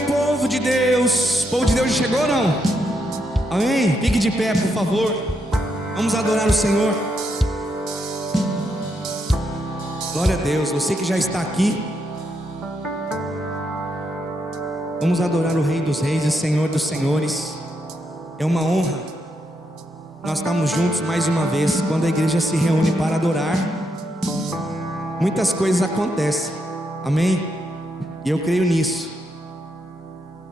povo de Deus. O povo de Deus já chegou ou não? Amém? Fique de pé, por favor. Vamos adorar o Senhor. Glória a Deus. Você que já está aqui, vamos adorar o Rei dos Reis e Senhor dos Senhores. É uma honra nós estamos juntos mais uma vez. Quando a igreja se reúne para adorar, muitas coisas acontecem. Amém? E eu creio nisso.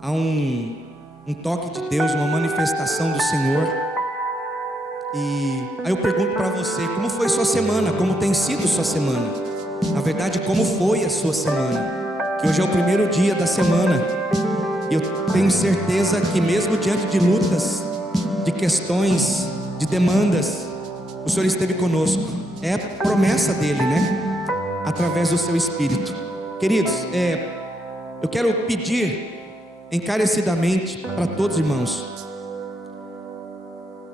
Há um toque de Deus, uma manifestação do Senhor. E aí eu pergunto para você, como foi sua semana? Como tem sido sua semana? Na verdade, como foi a sua semana? Que hoje é o primeiro dia da semana. E eu tenho certeza que mesmo diante de lutas, de questões, de demandas, o Senhor esteve conosco. É promessa dele, né? Através do seu Espírito. Queridos, eu quero pedir encarecidamente para todos os irmãos,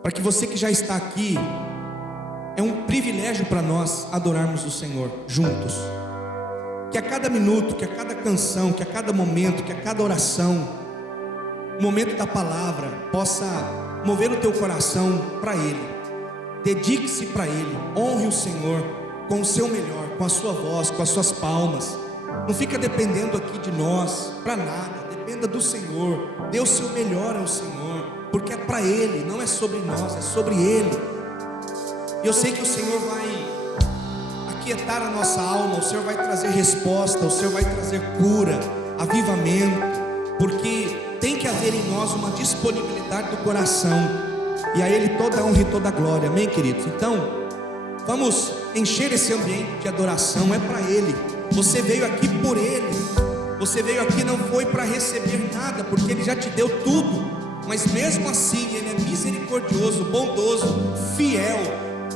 para que você que já está aqui, é um privilégio para nós adorarmos o Senhor juntos. Que a cada minuto, que a cada canção, que a cada momento, que a cada oração, o momento da palavra possa mover o teu coração para Ele. Dedique-se para Ele, honre o Senhor com o seu melhor, com a sua voz, com as suas palmas. Não fica dependendo aqui de nós para nada. Dependa do Senhor, dê o seu melhor ao Senhor, porque é para Ele, não é sobre nós, é sobre Ele. E eu sei que o Senhor vai aquietar a nossa alma, o Senhor vai trazer resposta, o Senhor vai trazer cura, avivamento, porque tem que haver em nós uma disponibilidade do coração, e a Ele toda a honra e toda a glória, amém, queridos? Então, vamos encher esse ambiente de adoração, é para Ele. Você veio aqui por Ele. Você veio aqui não foi para receber nada, porque Ele já te deu tudo. Mas mesmo assim Ele é misericordioso, bondoso, fiel,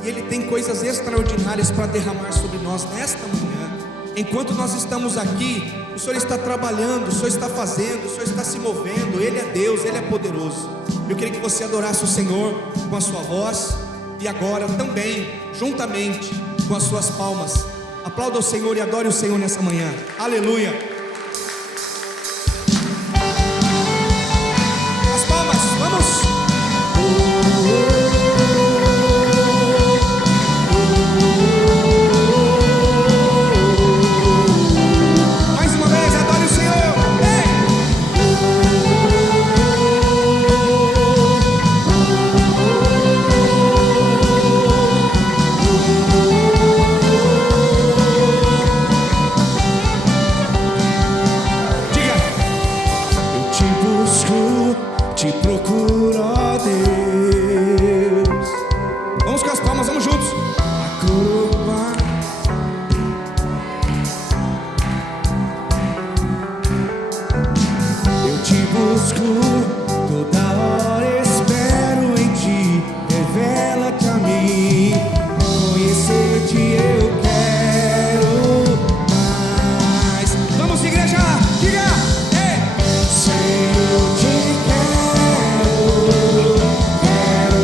e Ele tem coisas extraordinárias para derramar sobre nós nesta manhã. Enquanto nós estamos aqui, o Senhor está trabalhando, o Senhor está fazendo, o Senhor está se movendo. Ele é Deus, Ele é poderoso. Eu queria que você adorasse o Senhor com a sua voz, e agora também, juntamente com as suas palmas, aplauda o Senhor e adore o Senhor nessa manhã. Aleluia. Te procuro, ó Deus. Vamos com as palmas, vamos juntos. A coroa. Eu te busco, toda hora espero em ti. Revela-te a mim. Conhecer-te eu quero mais. Vamos, igreja, diga. Senhor, te quero. Quero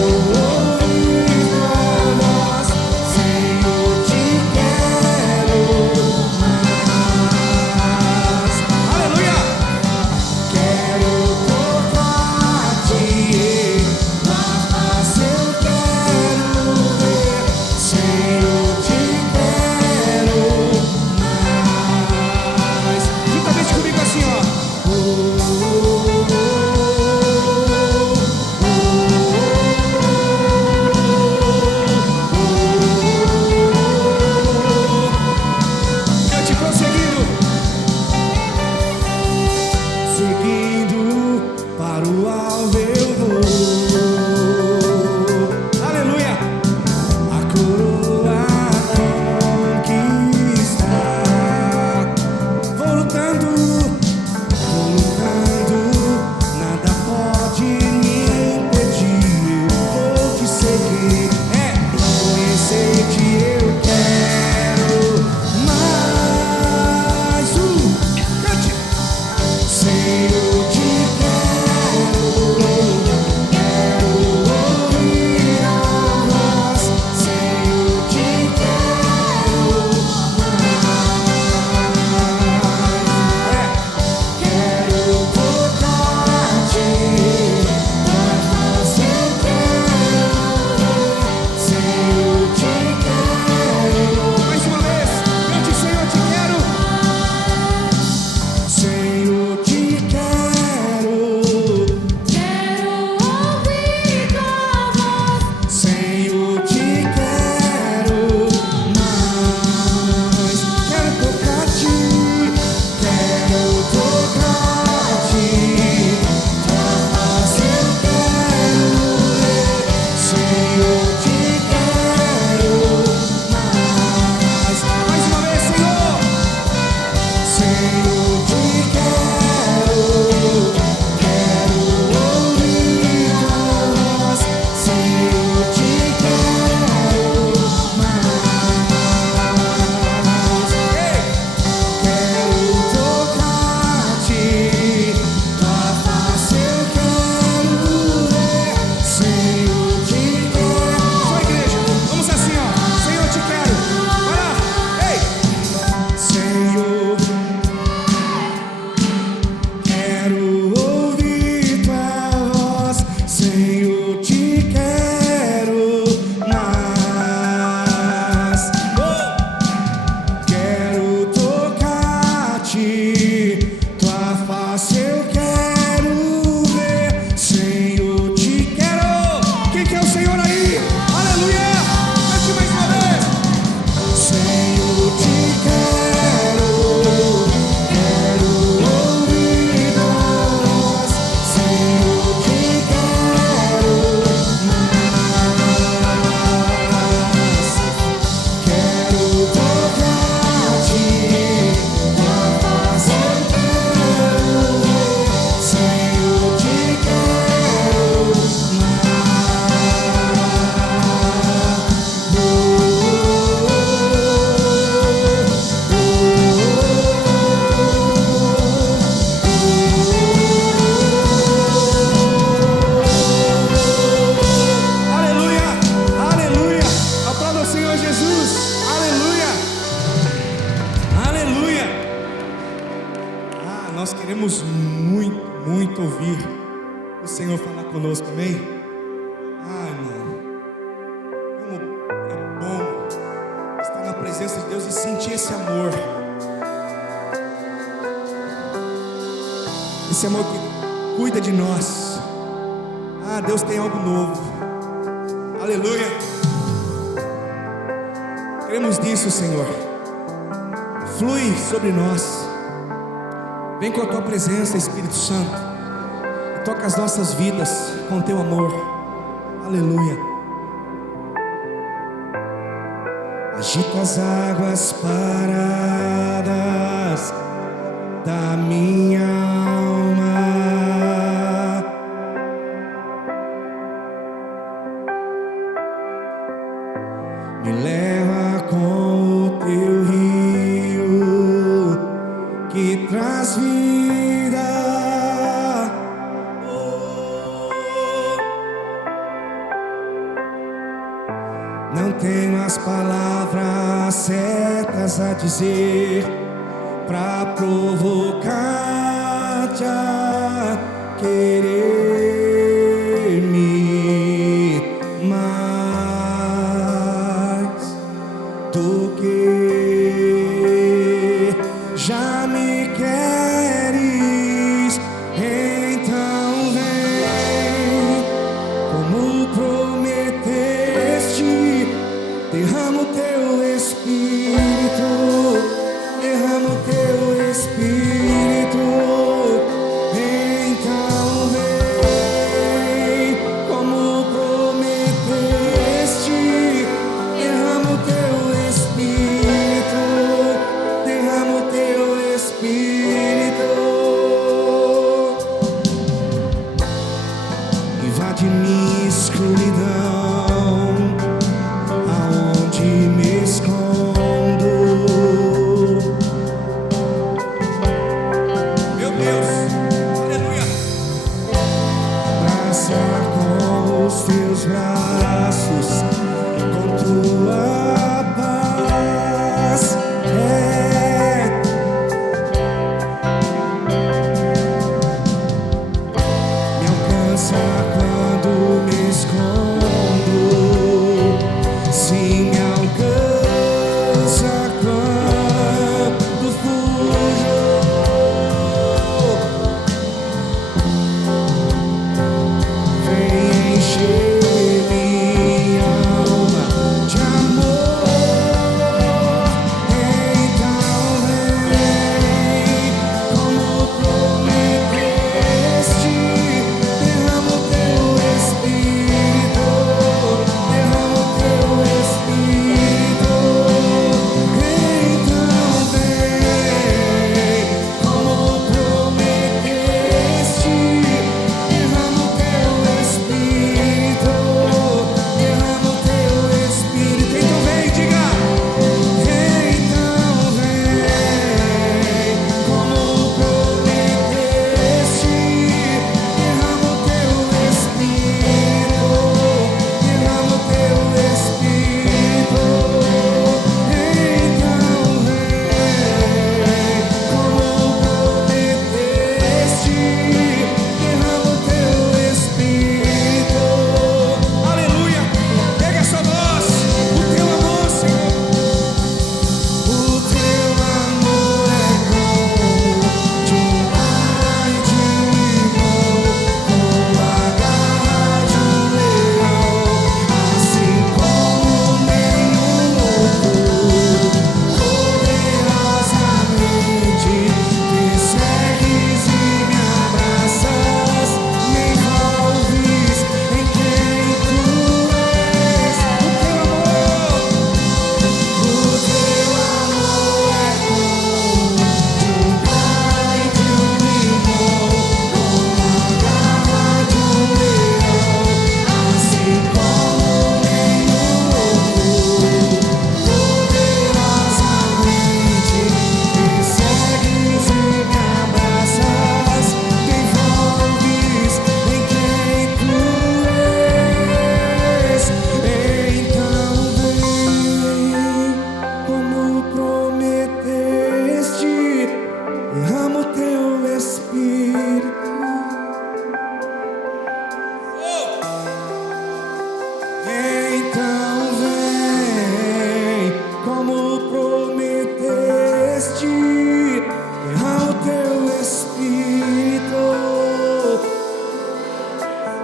muito, muito ouvir o Senhor falar conosco, amém? Ah, irmão, como é bom estar na presença de Deus e sentir esse amor. Esse amor que cuida de nós. Ah, Deus tem algo novo. Aleluia. Cremos nisso, Senhor. Flui sobre nós. Vem com a tua presença, Espírito Santo, e toca as nossas vidas com teu amor. Aleluia. Agita as águas paradas da minha alma, me leva com o teu rio que traz vida. Não tenho as palavras certas a dizer pra provocar-te a querer-me mais do que já me queres. Então vem, como prometeste, derrama o teu Espírito, derrama o teu Espírito. Então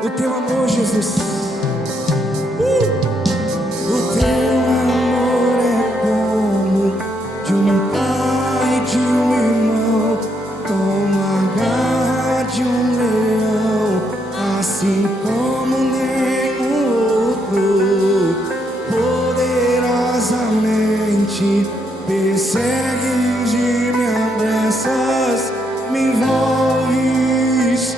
O teu amor, Jesus. O teu amor é como de um pai, de um irmão, como a garra de um leão, assim como nenhum outro. Poderosamente persegues e me abraças, me envolves.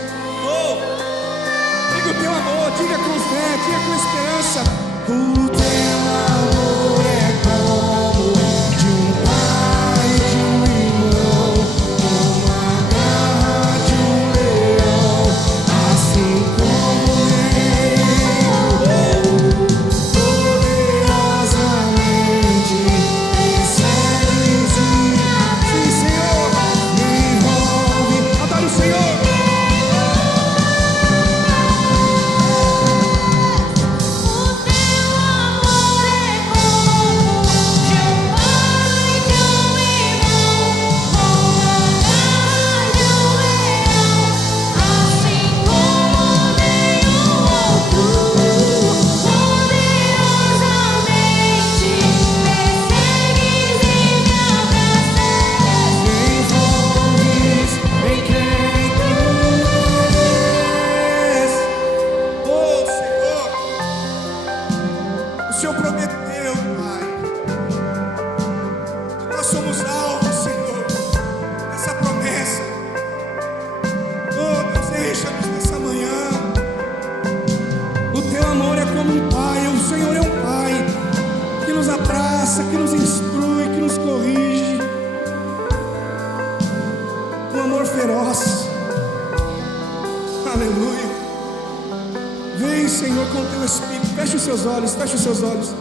Diga o teu amor, diga com fé, diga com esperança. O teu amor é como de um pai, de um irmão, como a garra de um leão, assim como eu. Poderosamente persegues e, sim, Senhor, me envolve. Adore o Senhor. O Senhor prometeu, Pai, que nós somos alvos, Senhor, dessa promessa. Oh, Deus, encha-nos nessa manhã. O teu amor é como um pai, o Senhor é um pai que nos abraça, que nos instrui, que nos corrige. Um amor feroz. Aleluia. Vem, Senhor, com o teu Espírito. Feche os seus olhos, feche os seus olhos.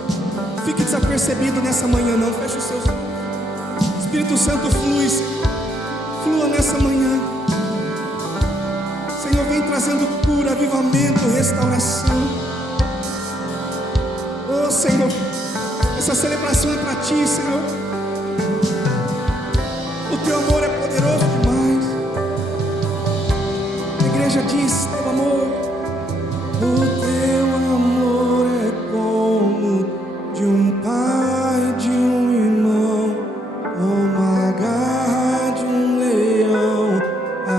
Fique desapercebido nessa manhã, não. Feche os seus olhos. Espírito Santo, flui, Senhor. Flua nessa manhã. Senhor, vem trazendo cura, avivamento, restauração. Oh, Senhor, essa celebração é para ti, Senhor. O teu amor é poderoso demais. A igreja diz: teu amor. O teu amor é como de um pai, de um irmão, como a garra de um leão,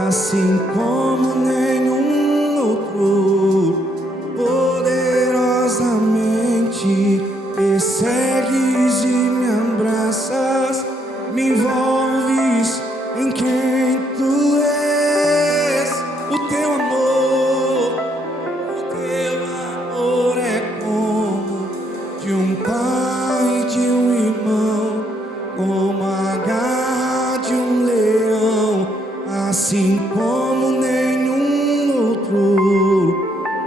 assim como nenhum outro. Poderosamente persegues e me abraças, me envolves em quem tu és. O teu amor é como de um pai, de um irmão, como a garra de um leão, assim como nenhum outro.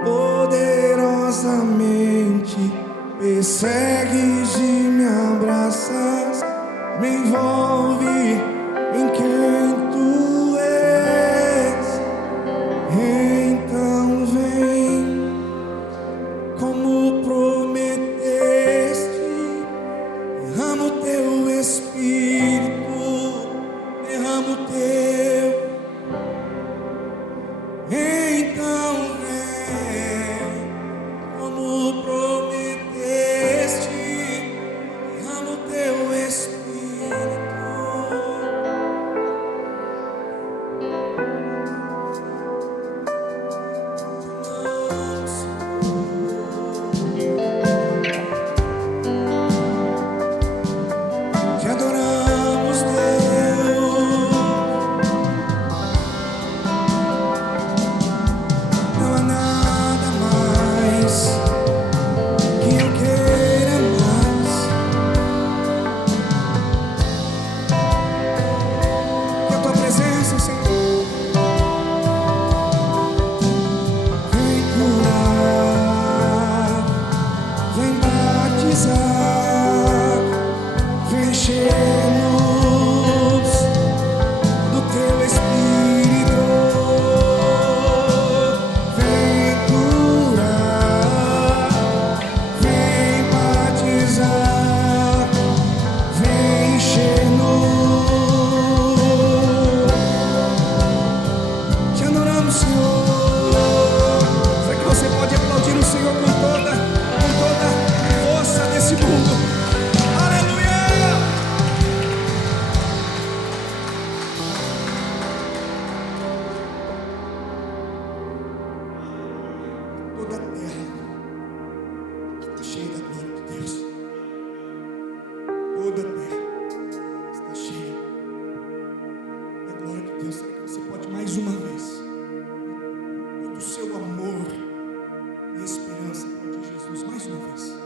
Poderosamente persegues e me abraças, me envolve em quem tu és. Então vem, como prometeste, derrama o teu Espírito, derrama o teu. Então vem, como prometeste, derrama o teu Espírito. Te adoramos, Deus. Não há nada mais que eu queira mais que a tua presença, Senhor. Vem curar, vem batizar, vem encher-nos do teu Espírito. Vem curar, vem batizar, vem encher-nos. Te adoramos, Senhor. Será que Toda a terra está cheia da glória de Deus. Toda a terra está cheia da glória de Deus. Será que você pode mais uma vez, todo o seu amor e esperança por Jesus, mais uma vez?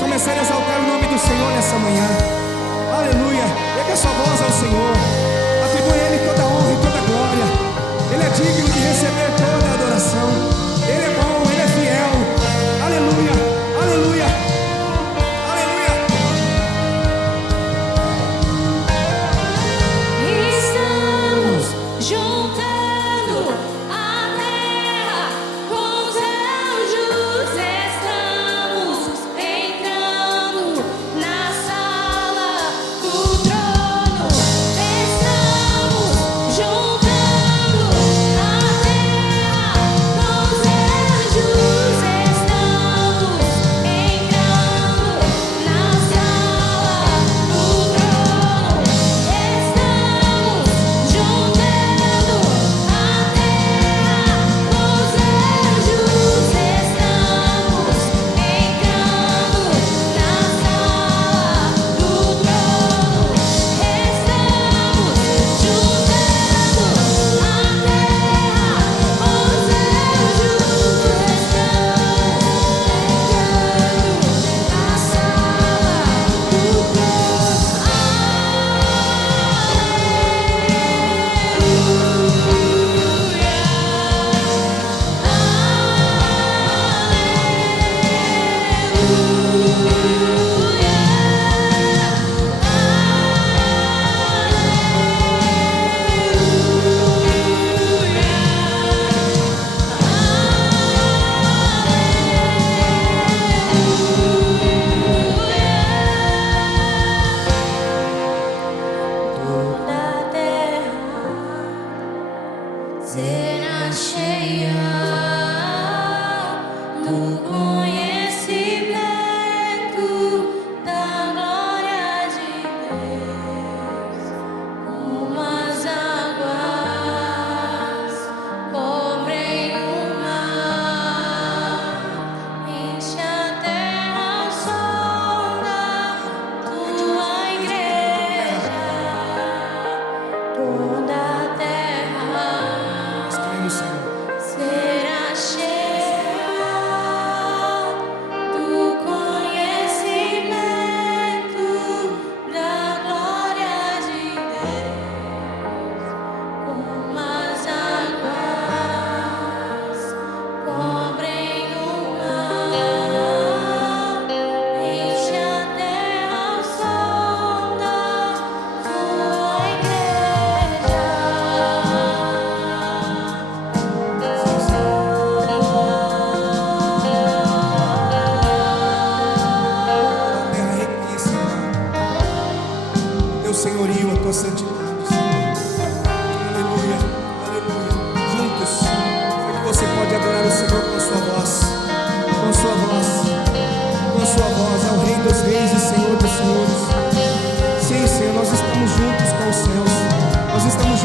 Começar a exaltar o nome do Senhor nessa manhã. Aleluia. Erga a sua voz ao Senhor. Atribui a Ele toda a honra e toda a glória. Ele é digno de receber toda a adoração. Ele é bom, Ele é fiel. Aleluia, aleluia, aleluia. Estamos juntando a terra com os anjos. Estamos entrando na sala do trono. Estamos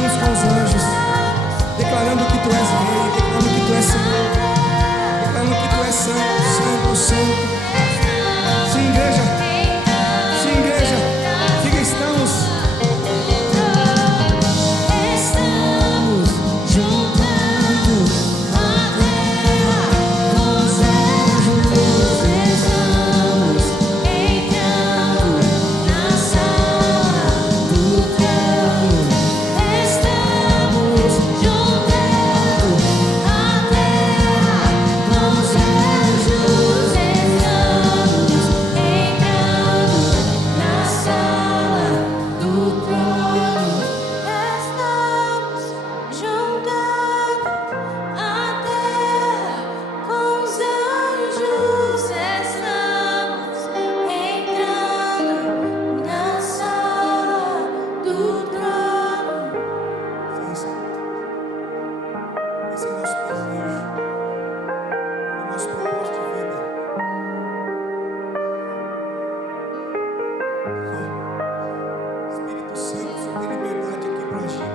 juntos com os anjos, declarando que tu és rei, declarando que tu és Senhor, declarando que tu és santo, santo, santo. Sim, igreja. Sim, igreja. Diga, estamos. Estamos juntando a terra com os anjos, estamos entrando na sala do trono. Estamos juntando a terra com os anjos, estamos entrando na sala do trono. Estamos juntando a terra com os anjos, estamos entrando na sala do trono. Sim, Senhor. Esse é o nosso desejo, o nosso propósito de vida. Espírito Santo, só tem liberdade aqui para agir.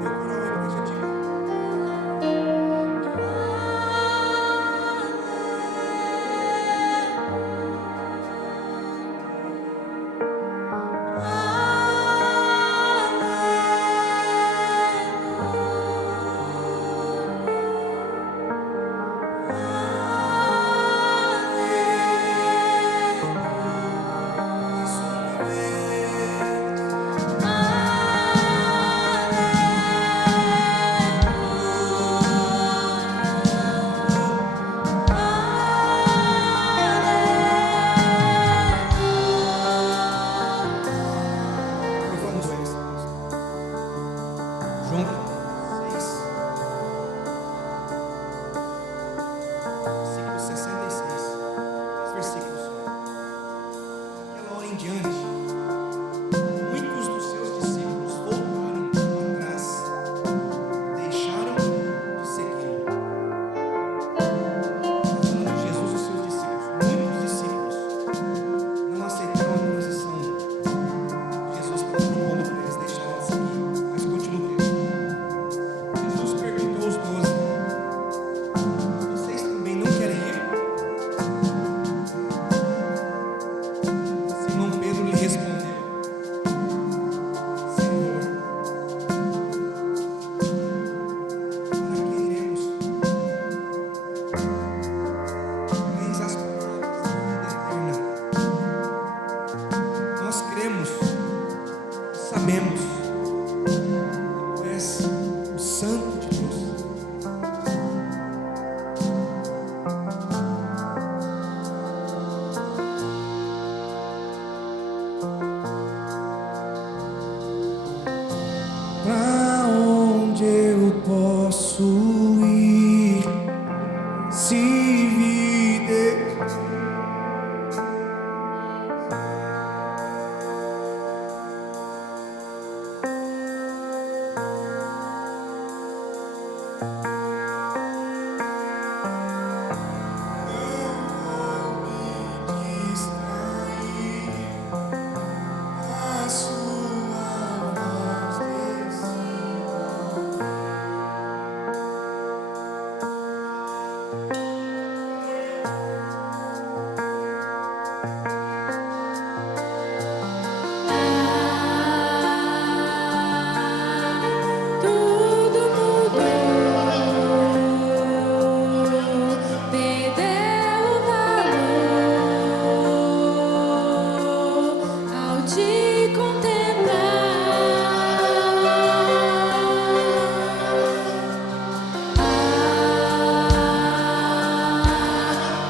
Meu coral, a igreja diga. Vamos ver isso. João 6, versículo 66. 10 versículos só. Daquela hora em diante, muitos dos seus discípulos voltaram atrás, deixaram de segui-lo. Falando de Jesus e seus discípulos, muitos discípulos não aceitaram a transição. Jesus está propondo para eles deixarem de seguir, mas continua o texto. Jesus perguntou aos 12: vocês também não querem ir? Simão Pedro lhe respondeu: Senhor, para que iremos? Tens as palavras da vida eterna. Nós cremos, sabemos que tu és o Santo de Deus. Pra onde eu posso ir se vida Tudo mudou, perdeu o valor ao te contemplar.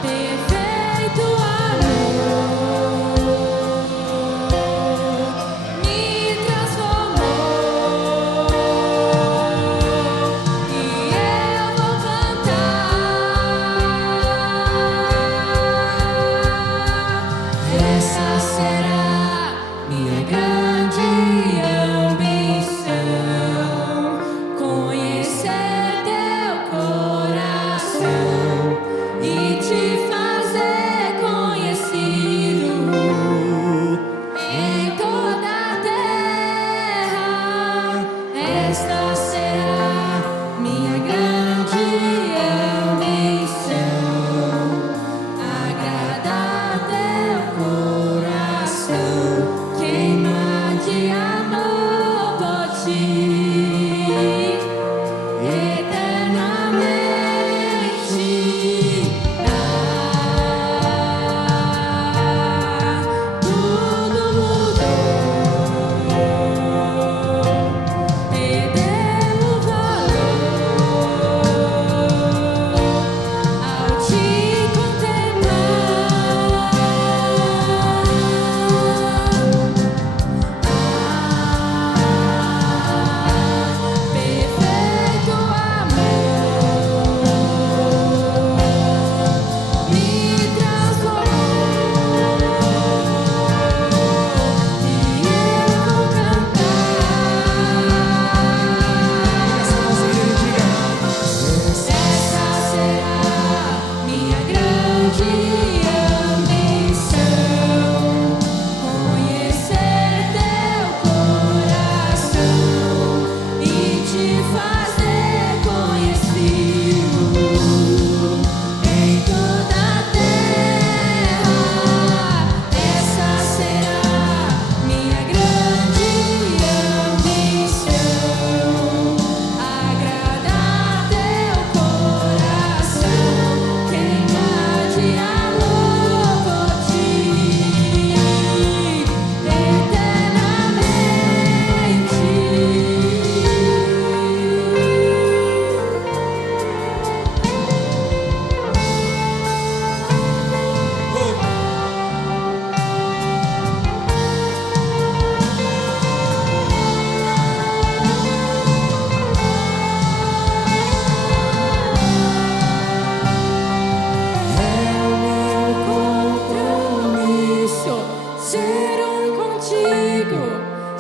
Perfeito amor me transformou e eu vou cantar. Essa será minha gratidão.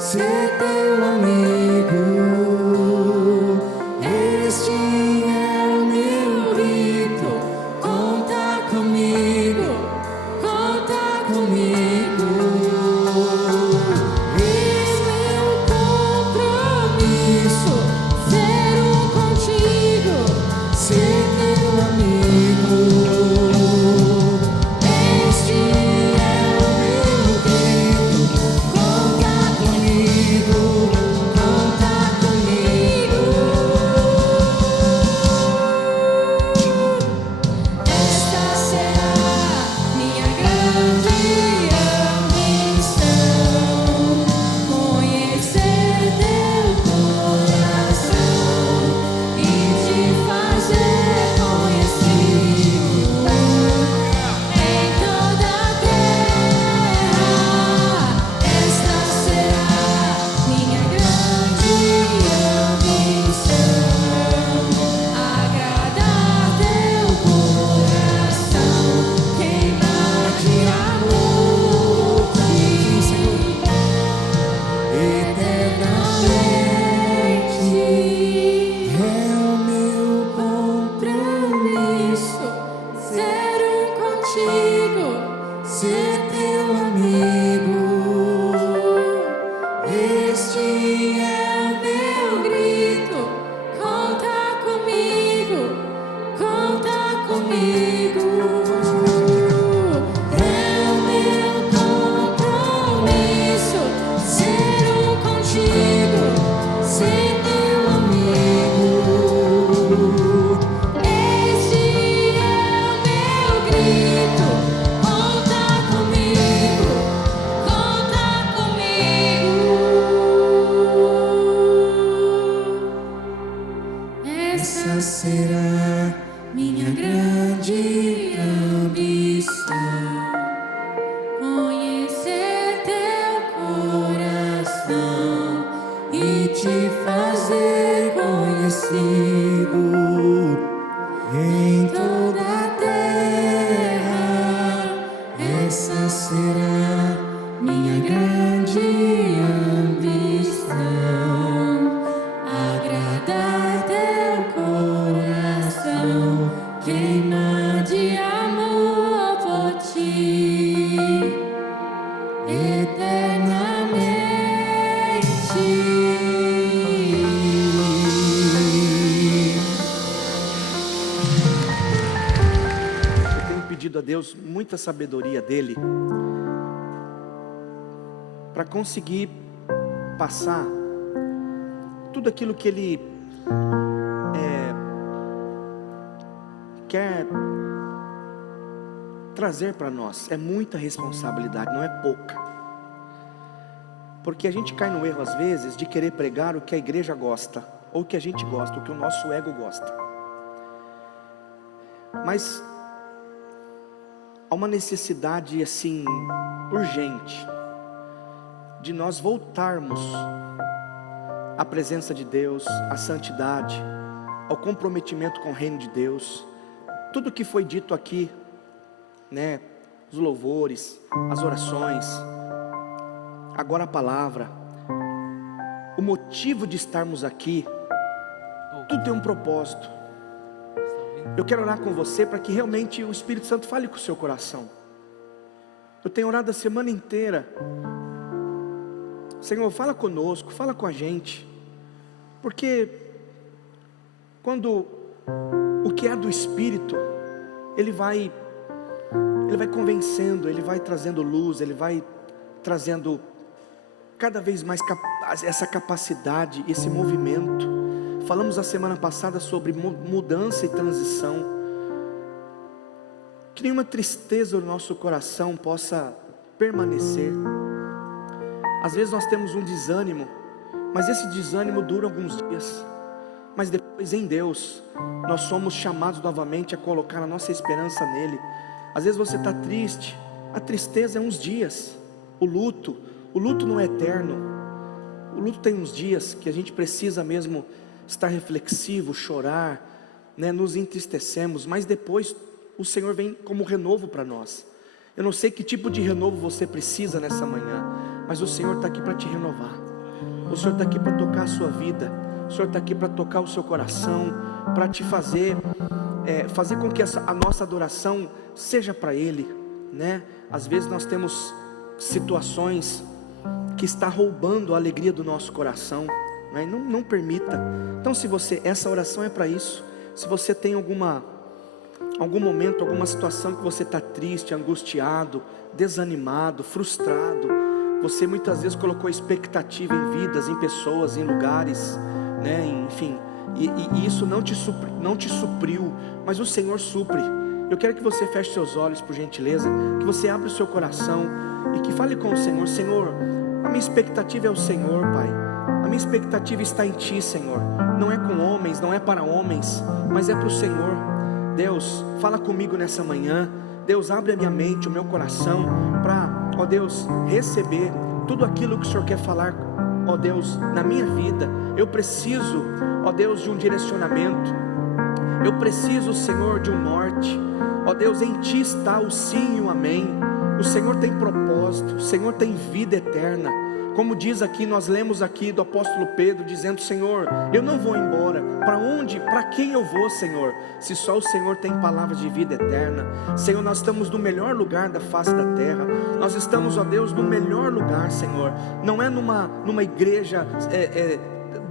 ser teu amigo. Este é o meu grito. Conta comigo, conta comigo. Eis meu compromisso, ser contigo. Ser teu amigo. Este é o meu grito. Conta comigo, conta comigo. Esta será minha grande ambição, conhecer teu coração e te fazer conhecido em toda a terra. Esta será minha grande ambição, agradar teu coração, queimar de amor por ti, eternamente. É o meu Compromisso, ser contigo. ser teu amigo. Este é o meu grito. Conta comigo, conta comigo. É o meu compromisso, ser contigo, ser teu amigo. Este é o meu grito. Conta comigo, conta comigo. Essa Essa será minha grande ambição, conhecer teu coração e te fazer conhecido em toda a terra. essa será minha grande ambição, agradar teu coração, queimar de amor por ti, eternamente. Eu tenho pedido a Deus muita sabedoria dele para conseguir passar tudo aquilo que ele quer trazer para nós. É muita responsabilidade, não é pouca, porque a gente cai no erro às vezes de querer pregar o que a igreja gosta, ou o que a gente gosta, o que o nosso ego gosta. Mas há uma necessidade assim urgente de nós voltarmos à presença de Deus, à santidade, ao comprometimento com o reino de Deus. Tudo que foi dito aqui, né, os louvores, as orações, agora a palavra, o motivo de estarmos aqui, tudo tem um propósito. Eu quero orar com você para que realmente o Espírito Santo fale com o seu coração. Eu tenho orado a semana inteira. Senhor, fala conosco, fala com a gente, porque quando o que é do Espírito, ele vai convencendo, ele vai trazendo luz, ele vai trazendo cada vez mais essa capacidade, esse movimento. Falamos a semana passada sobre mudança e transição. Que nenhuma tristeza no nosso coração possa permanecer. Às vezes nós temos um desânimo, mas esse desânimo dura alguns dias. Mas depois em Deus, nós somos chamados novamente a colocar a nossa esperança nele. Às vezes você está triste, a tristeza é uns dias. O luto não é eterno. O luto tem uns dias que a gente precisa mesmo estar reflexivo, chorar, né? Nos entristecemos, mas depois o Senhor vem como renovo para nós. Eu não sei que tipo de renovo você precisa nessa manhã, mas o Senhor está aqui para te renovar. O Senhor está aqui para tocar a sua vida. O Senhor está aqui para tocar o seu coração, para te fazer com que a nossa adoração seja para Ele, né? Às vezes nós temos situações que está roubando a alegria do nosso coração, né? Não permita. Então, essa oração é para isso. Se você tem algum momento, alguma situação que você está triste, angustiado, desanimado, frustrado, você muitas vezes colocou expectativa em vidas, em pessoas, em lugares, né? Enfim, e isso não te supriu, mas o Senhor supre. Eu quero que você feche seus olhos, por gentileza, que você abra o seu coração e que fale com o Senhor. Senhor, a minha expectativa é o Senhor, Pai. A minha expectativa está em Ti, Senhor. Não é com homens, não é para homens, mas é para o Senhor. Deus, fala comigo nessa manhã. Deus, abre a minha mente, o meu coração, para, ó Deus, receber tudo aquilo que o Senhor quer falar, ó Deus, na minha vida. Eu preciso, ó Deus, de um direcionamento. Eu preciso, Senhor, de um norte. Ó Deus, em Ti está o sim e o amém. O Senhor tem propósito, o Senhor tem vida eterna. Como diz aqui, nós lemos aqui do apóstolo Pedro, dizendo: Senhor, eu não vou embora. Para onde, para quem eu vou, Senhor? Se só o Senhor tem palavras de vida eterna. Senhor, nós estamos no melhor lugar da face da terra. Nós estamos, ó Deus, no melhor lugar, Senhor. Não é numa igreja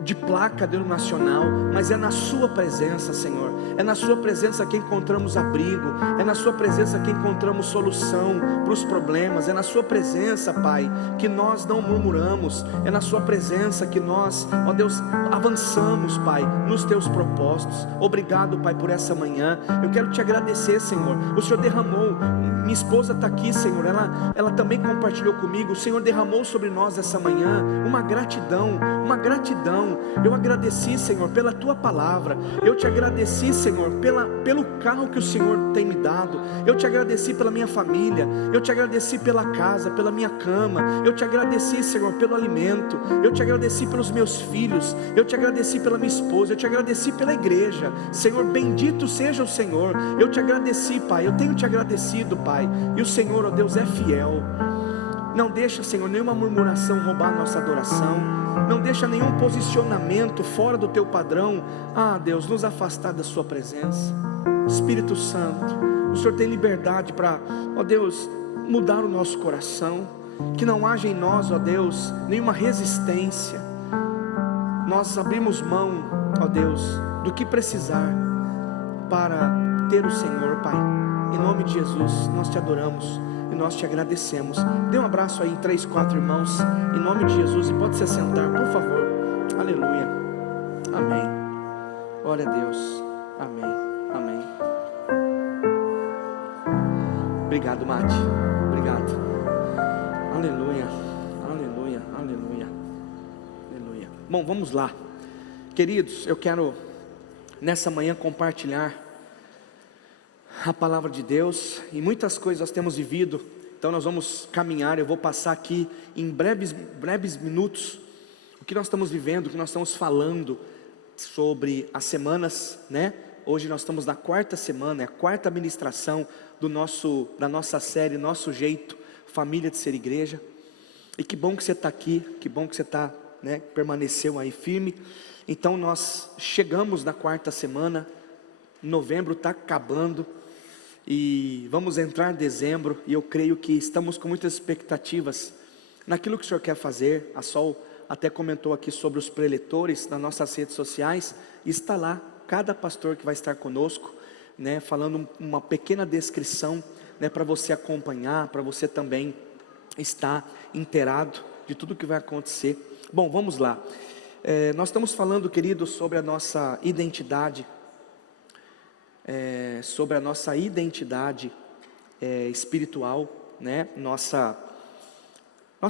de placa denominacional, mas é na sua presença, Senhor. É na sua presença que encontramos abrigo, é na sua presença que encontramos solução para os problemas, é na sua presença, Pai, que nós não murmuramos, é na sua presença que nós, ó Deus, avançamos, Pai, nos teus propósitos. Obrigado, Pai, por essa manhã. Eu quero te agradecer, Senhor. O Senhor derramou, minha esposa está aqui, Senhor, ela também compartilhou comigo. O Senhor derramou sobre nós essa manhã uma gratidão. Eu agradeci, Senhor, pela Tua palavra. Eu te agradeci, Senhor, pelo carro que o Senhor tem me dado. Eu te agradeci pela minha família. Eu te agradeci pela casa, pela minha cama. Eu te agradeci, Senhor, pelo alimento. Eu te agradeci pelos meus filhos. Eu te agradeci pela minha esposa. Eu te agradeci pela igreja. Senhor, bendito seja o Senhor. Eu te agradeci, Pai. Eu tenho te agradecido, Pai. E o Senhor, ó Deus, é fiel. Não deixa, Senhor, nenhuma murmuração roubar nossa adoração. Não deixa nenhum posicionamento fora do Teu padrão, Deus, nos afastar da Sua presença. Espírito Santo, o Senhor tem liberdade para, ó Deus, mudar o nosso coração. Que não haja em nós, ó Deus, nenhuma resistência. Nós abrimos mão, ó Deus, do que precisar para ter o Senhor, Pai. Em nome de Jesus, nós Te adoramos e nós Te agradecemos. Dê um abraço aí em 3, 4 irmãos, em nome de Jesus, e pode se sentar, por favor. Aleluia, amém. Glória a Deus, amém, amém. Obrigado, Mate, obrigado. Aleluia, aleluia, aleluia, aleluia. Bom, vamos lá, queridos. Eu quero nessa manhã compartilhar a palavra de Deus, e muitas coisas nós temos vivido. Então nós vamos caminhar. Eu vou passar aqui em breves minutos o que nós estamos vivendo, o que nós estamos falando sobre as semanas, né? Hoje nós estamos na 4ª semana, é a 4ª ministração da nossa série Nosso Jeito, Família de Ser Igreja. E que bom que você está aqui, que bom que você está, né, permaneceu aí firme. Então nós chegamos na 4ª semana, novembro está acabando, e vamos entrar em dezembro, e eu creio que estamos com muitas expectativas naquilo que o Senhor quer fazer. A Sol até comentou aqui sobre os preletores nas nossas redes sociais, e está lá cada pastor que vai estar conosco, né, falando uma pequena descrição, né, para você acompanhar, para você também estar inteirado de tudo que vai acontecer. Bom, vamos lá. Nós estamos falando, queridos, sobre a nossa identidade, espiritual, né? Nossa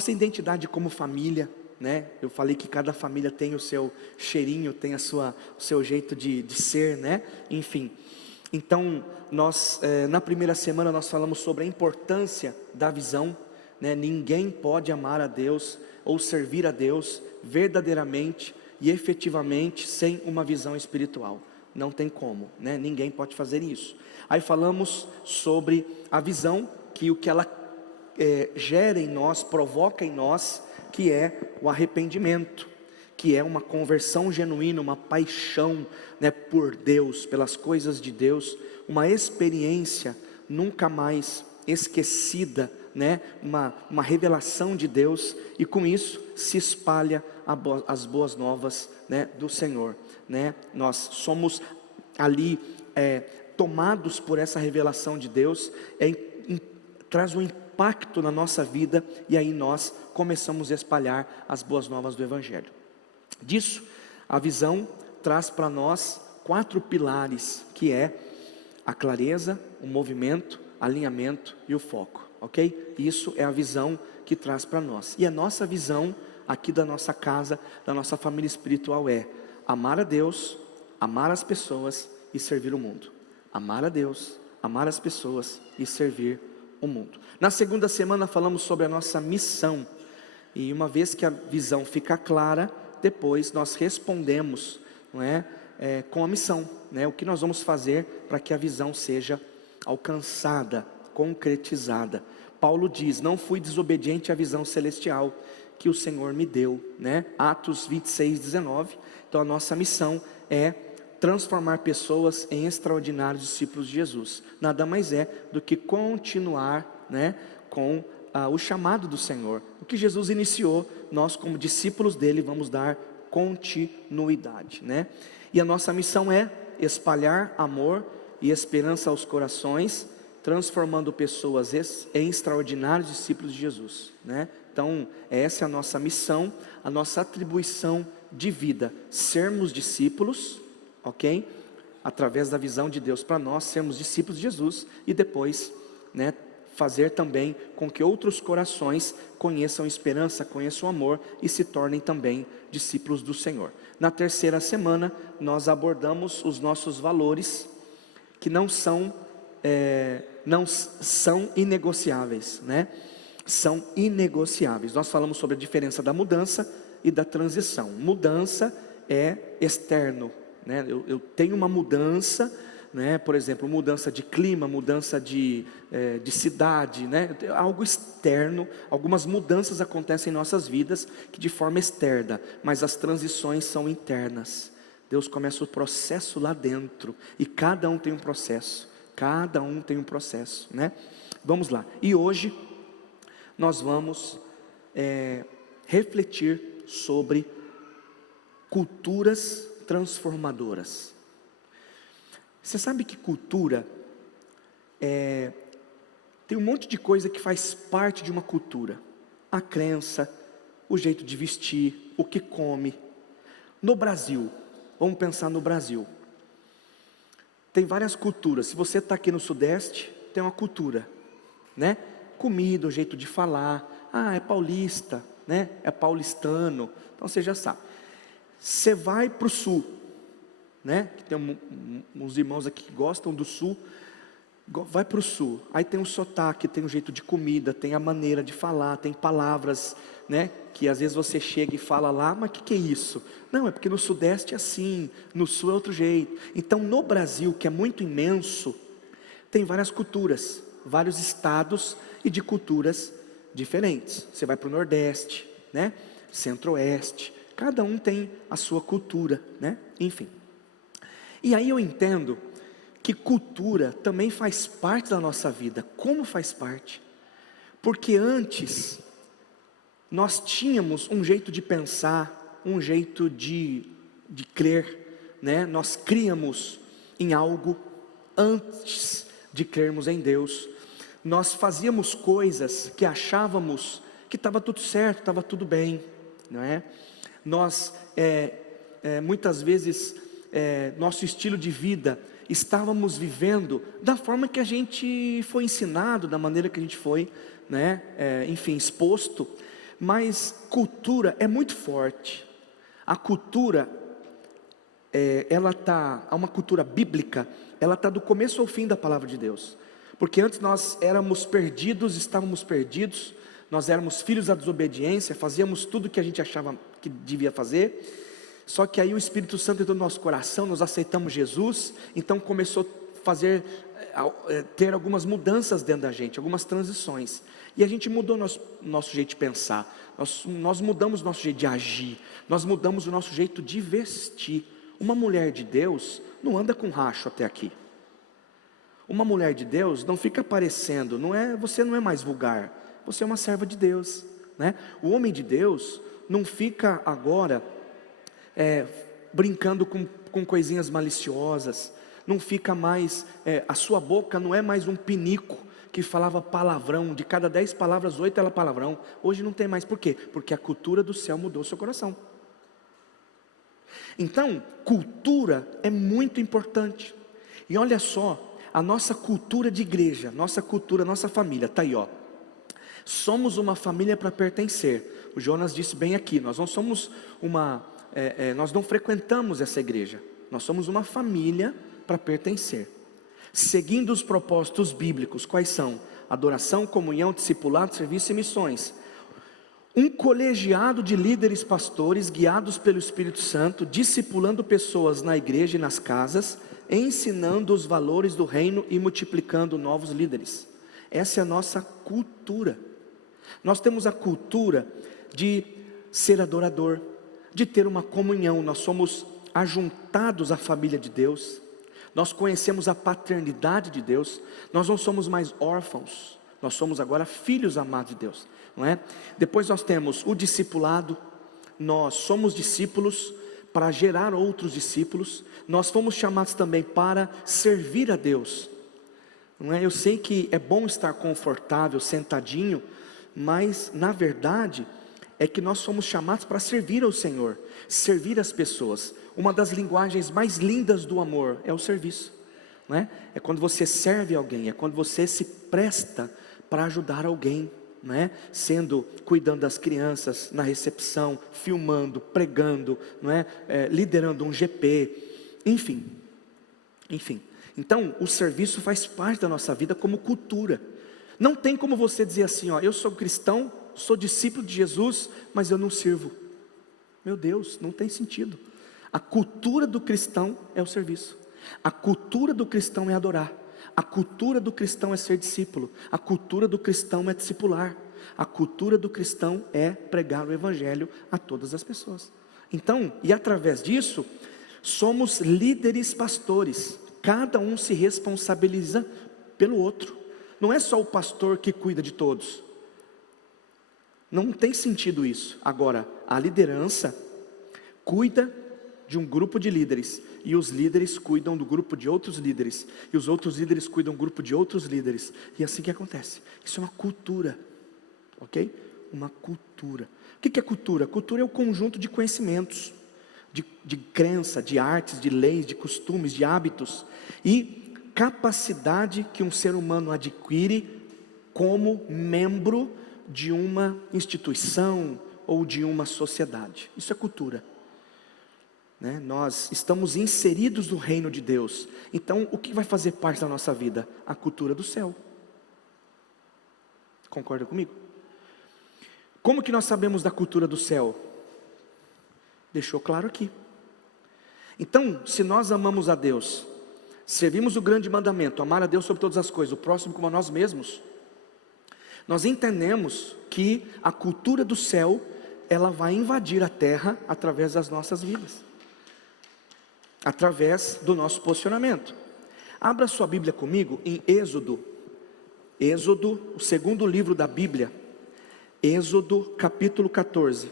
identidade como família, né? Eu falei que cada família tem o seu cheirinho, tem o seu jeito de ser, né? Enfim, então nós na primeira semana nós falamos sobre a importância da visão, né? Ninguém pode amar a Deus ou servir a Deus verdadeiramente e efetivamente sem uma visão espiritual. Não tem como, né? Ninguém pode fazer isso. Aí falamos sobre a visão, que o que ela gera em nós, provoca em nós, que é o arrependimento, que é uma conversão genuína, uma paixão, né, por Deus, pelas coisas de Deus, uma experiência nunca mais esquecida, né, uma revelação de Deus, e com isso se espalha as boas novas, né, do Senhor, né? Nós somos ali tomados por essa revelação de Deus, traz um impacto na nossa vida, e aí nós começamos a espalhar as boas novas do Evangelho. Disso, a visão traz para nós 4 pilares, que é a clareza, o movimento, alinhamento e o foco, ok? Isso é a visão que traz para nós, e a nossa visão aqui da nossa casa, da nossa família espiritual é amar a Deus, amar as pessoas e servir o mundo. Amar a Deus, amar as pessoas e servir o mundo. Na segunda semana falamos sobre a nossa missão, e uma vez que a visão fica clara, depois nós respondemos, não é, com a missão, né? O que nós vamos fazer para que a visão seja alcançada, concretizada. Paulo diz: não fui desobediente à visão celestial que o Senhor me deu, né? Atos 26:19. Então a nossa missão é transformar pessoas em extraordinários discípulos de Jesus. Nada mais é do que continuar, né, com o chamado do Senhor. O que Jesus iniciou, nós como discípulos dele vamos dar continuidade, né? E a nossa missão é espalhar amor e esperança aos corações, transformando pessoas em extraordinários discípulos de Jesus, né? Então essa é a nossa missão, a nossa atribuição de vida, sermos discípulos, ok? Através da visão de Deus para nós, sermos discípulos de Jesus, e depois, né, fazer também com que outros corações conheçam esperança, conheçam amor e se tornem também discípulos do Senhor. Na terceira semana nós abordamos os nossos valores, que não são inegociáveis, né? São inegociáveis. Nós falamos sobre a diferença da mudança e da transição. Mudança é externo, né? Eu tenho uma mudança, né? Por exemplo, mudança de clima, mudança de cidade, né? Algo externo. Algumas mudanças acontecem em nossas vidas que de forma externa, mas as transições são internas. Deus começa o processo lá dentro, e cada um tem um processo, né? Vamos lá, e hoje nós vamos refletir sobre culturas transformadoras. Você sabe que cultura tem um monte de coisa que faz parte de uma cultura. A crença, o jeito de vestir, o que come. No Brasil, vamos pensar no Brasil, tem várias culturas. Se você está aqui no Sudeste, tem uma cultura, né? Comida, o jeito de falar, é paulista, né? É paulistano, então você já sabe. Você vai para o Sul, né? Tem uns irmãos aqui que gostam do Sul, vai para o Sul, aí tem um sotaque, tem um jeito de comida, tem a maneira de falar, tem palavras, né, que às vezes você chega e fala lá, mas o que é isso? Não, é porque no Sudeste é assim, no Sul é outro jeito. Então no Brasil, que é muito imenso, tem várias culturas, vários estados e de culturas diferentes. Você vai para o Nordeste, né, Centro-Oeste, cada um tem a sua cultura, né, enfim. E aí eu entendo que cultura também faz parte da nossa vida. Como faz parte? Porque antes nós tínhamos um jeito de pensar, um jeito de crer, né? Nós críamos em algo antes de crermos em Deus. Nós fazíamos coisas que achávamos que estava tudo certo, estava tudo bem, não é? Nós muitas vezes nosso estilo de vida estávamos vivendo da forma que a gente foi ensinado, da maneira que a gente foi, né, enfim, exposto. Mas cultura é muito forte. A cultura, uma cultura bíblica, ela está do começo ao fim da palavra de Deus. Porque antes nós éramos perdidos, estávamos perdidos, nós éramos filhos da desobediência, fazíamos tudo que a gente achava que devia fazer. Só que aí o Espírito Santo entrou no nosso coração, nós aceitamos Jesus, então começou a ter algumas mudanças dentro da gente, algumas transições. E a gente mudou nosso jeito de pensar, nós mudamos o nosso jeito de agir, nós mudamos o nosso jeito de vestir. Uma mulher de Deus não anda com racho até aqui. Uma mulher de Deus não fica parecendo, você não é mais vulgar, você é uma serva de Deus, né? O homem de Deus não fica agora brincando com coisinhas maliciosas, não fica mais, a sua boca não é mais um pinico que falava palavrão, de cada 10 palavras, 8 era palavrão. Hoje não tem mais, por quê? Porque a cultura do céu mudou o seu coração. Então, cultura é muito importante. E olha só, a nossa cultura de igreja, nossa cultura, nossa família, está aí, ó. Somos uma família para pertencer. O Jonas disse bem aqui, nós não somos nós não frequentamos essa igreja, nós somos uma família para pertencer, seguindo os propósitos bíblicos. Quais são? Adoração, comunhão, discipulado, serviço e missões. Um colegiado de líderes pastores, guiados pelo Espírito Santo, discipulando pessoas na igreja e nas casas, ensinando os valores do reino e multiplicando novos líderes. Essa é a nossa cultura. Nós temos a cultura de ser adorador, de ter uma comunhão. Nós somos ajuntados à família de Deus, nós conhecemos a paternidade de Deus, nós não somos mais órfãos, nós somos agora filhos amados de Deus, não é? Depois nós temos o discipulado, nós somos discípulos para gerar outros discípulos, nós fomos chamados também para servir a Deus, não é? Eu sei que é bom estar confortável, sentadinho, mas na verdade é que nós somos chamados para servir ao Senhor, servir as pessoas. Uma das linguagens mais lindas do amor é o serviço, não é? É quando você serve alguém, é quando você se presta para ajudar alguém, não é? Cuidando das crianças na recepção, filmando, pregando, não é? Liderando um GP, enfim. Então, o serviço faz parte da nossa vida como cultura. Não tem como você dizer assim, ó, eu sou cristão, sou discípulo de Jesus, mas eu não sirvo. Meu Deus, não tem sentido. A cultura do cristão é o serviço. A cultura do cristão é adorar. A cultura do cristão é ser discípulo. A cultura do cristão é discipular. A cultura do cristão é pregar o evangelho a todas as pessoas. Então, e através disso, somos líderes pastores. Cada um se responsabiliza pelo outro. Não é só o pastor que cuida de todos. Não tem sentido isso. Agora, a liderança cuida de um grupo de líderes, e os líderes cuidam do grupo de outros líderes, e os outros líderes cuidam do grupo de outros líderes, e é assim que acontece. Isso é uma cultura, ok? Uma cultura. O que é cultura? Cultura é o conjunto de conhecimentos, de crença, de artes, de leis, de costumes, de hábitos, e capacidade que um ser humano adquire como membro de uma instituição ou de uma sociedade. Isso é cultura, né? Nós estamos inseridos no reino de Deus. Então o que vai fazer parte da nossa vida? A cultura do céu. Concorda comigo? Como que nós sabemos da cultura do céu? Deixou claro aqui. Então, se nós amamos a Deus, servimos o grande mandamento, amar a Deus sobre todas as coisas, o próximo como a nós mesmos, nós entendemos que a cultura do céu, ela vai invadir a terra através das nossas vidas, através do nosso posicionamento. Abra sua Bíblia comigo em Êxodo, o segundo livro da Bíblia, Êxodo capítulo 14,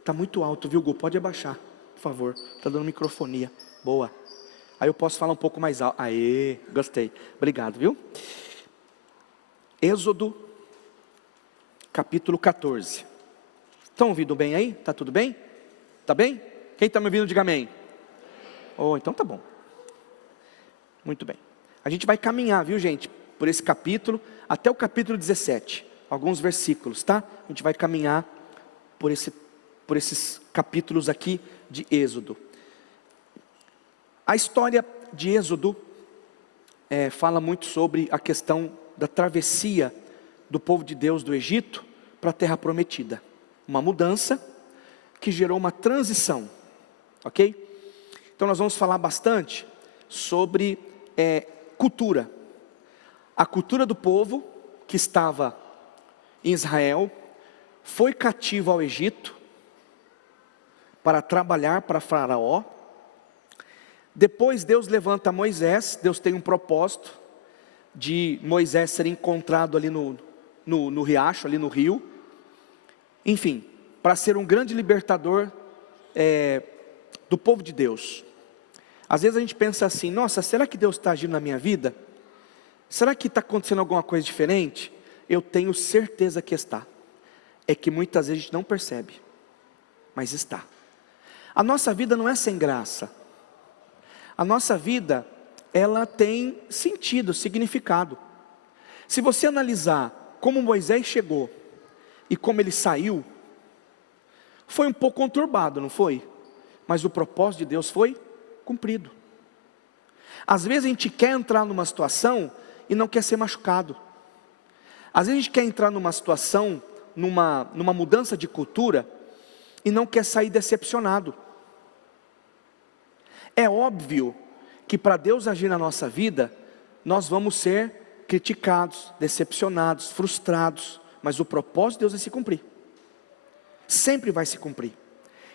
está muito alto, viu, Gu? Pode abaixar, por favor, está dando microfonia, boa, aí eu posso falar um pouco mais alto, aê, gostei, obrigado, viu? Êxodo capítulo 14, estão ouvindo bem aí? Está tudo bem? Está bem? Quem está me ouvindo, diga amém. Oh, então tá bom, muito bem, a gente vai caminhar, viu gente, por esse capítulo, até o capítulo 17, alguns versículos, tá? A gente vai caminhar por esses capítulos aqui de Êxodo. A história de Êxodo fala muito sobre a questão da travessia do povo de Deus do Egito para a terra prometida, uma mudança que gerou uma transição, ok? Então nós vamos falar bastante sobre cultura. A cultura do povo que estava em Israel foi cativo ao Egito para trabalhar para Faraó. Depois Deus levanta Moisés. Deus tem um propósito de Moisés ser encontrado ali no riacho, ali no rio. Enfim, para ser um grande libertador do povo de Deus. Às vezes a gente pensa assim: nossa, será que Deus está agindo na minha vida? Será que está acontecendo alguma coisa diferente? Eu tenho certeza que está. É que muitas vezes a gente não percebe, mas está. A nossa vida não é sem graça. A nossa vida, ela tem sentido, significado. Se você analisar como Moisés chegou e como ele saiu, foi um pouco conturbado, não foi? Mas o propósito de Deus foi cumprido. Às vezes a gente quer entrar numa situação e não quer ser machucado. Às vezes a gente quer entrar numa situação, numa mudança de cultura, e não quer sair decepcionado. É óbvio que para Deus agir na nossa vida, nós vamos ser criticados, decepcionados, frustrados, mas o propósito de Deus vai se cumprir. Sempre vai se cumprir.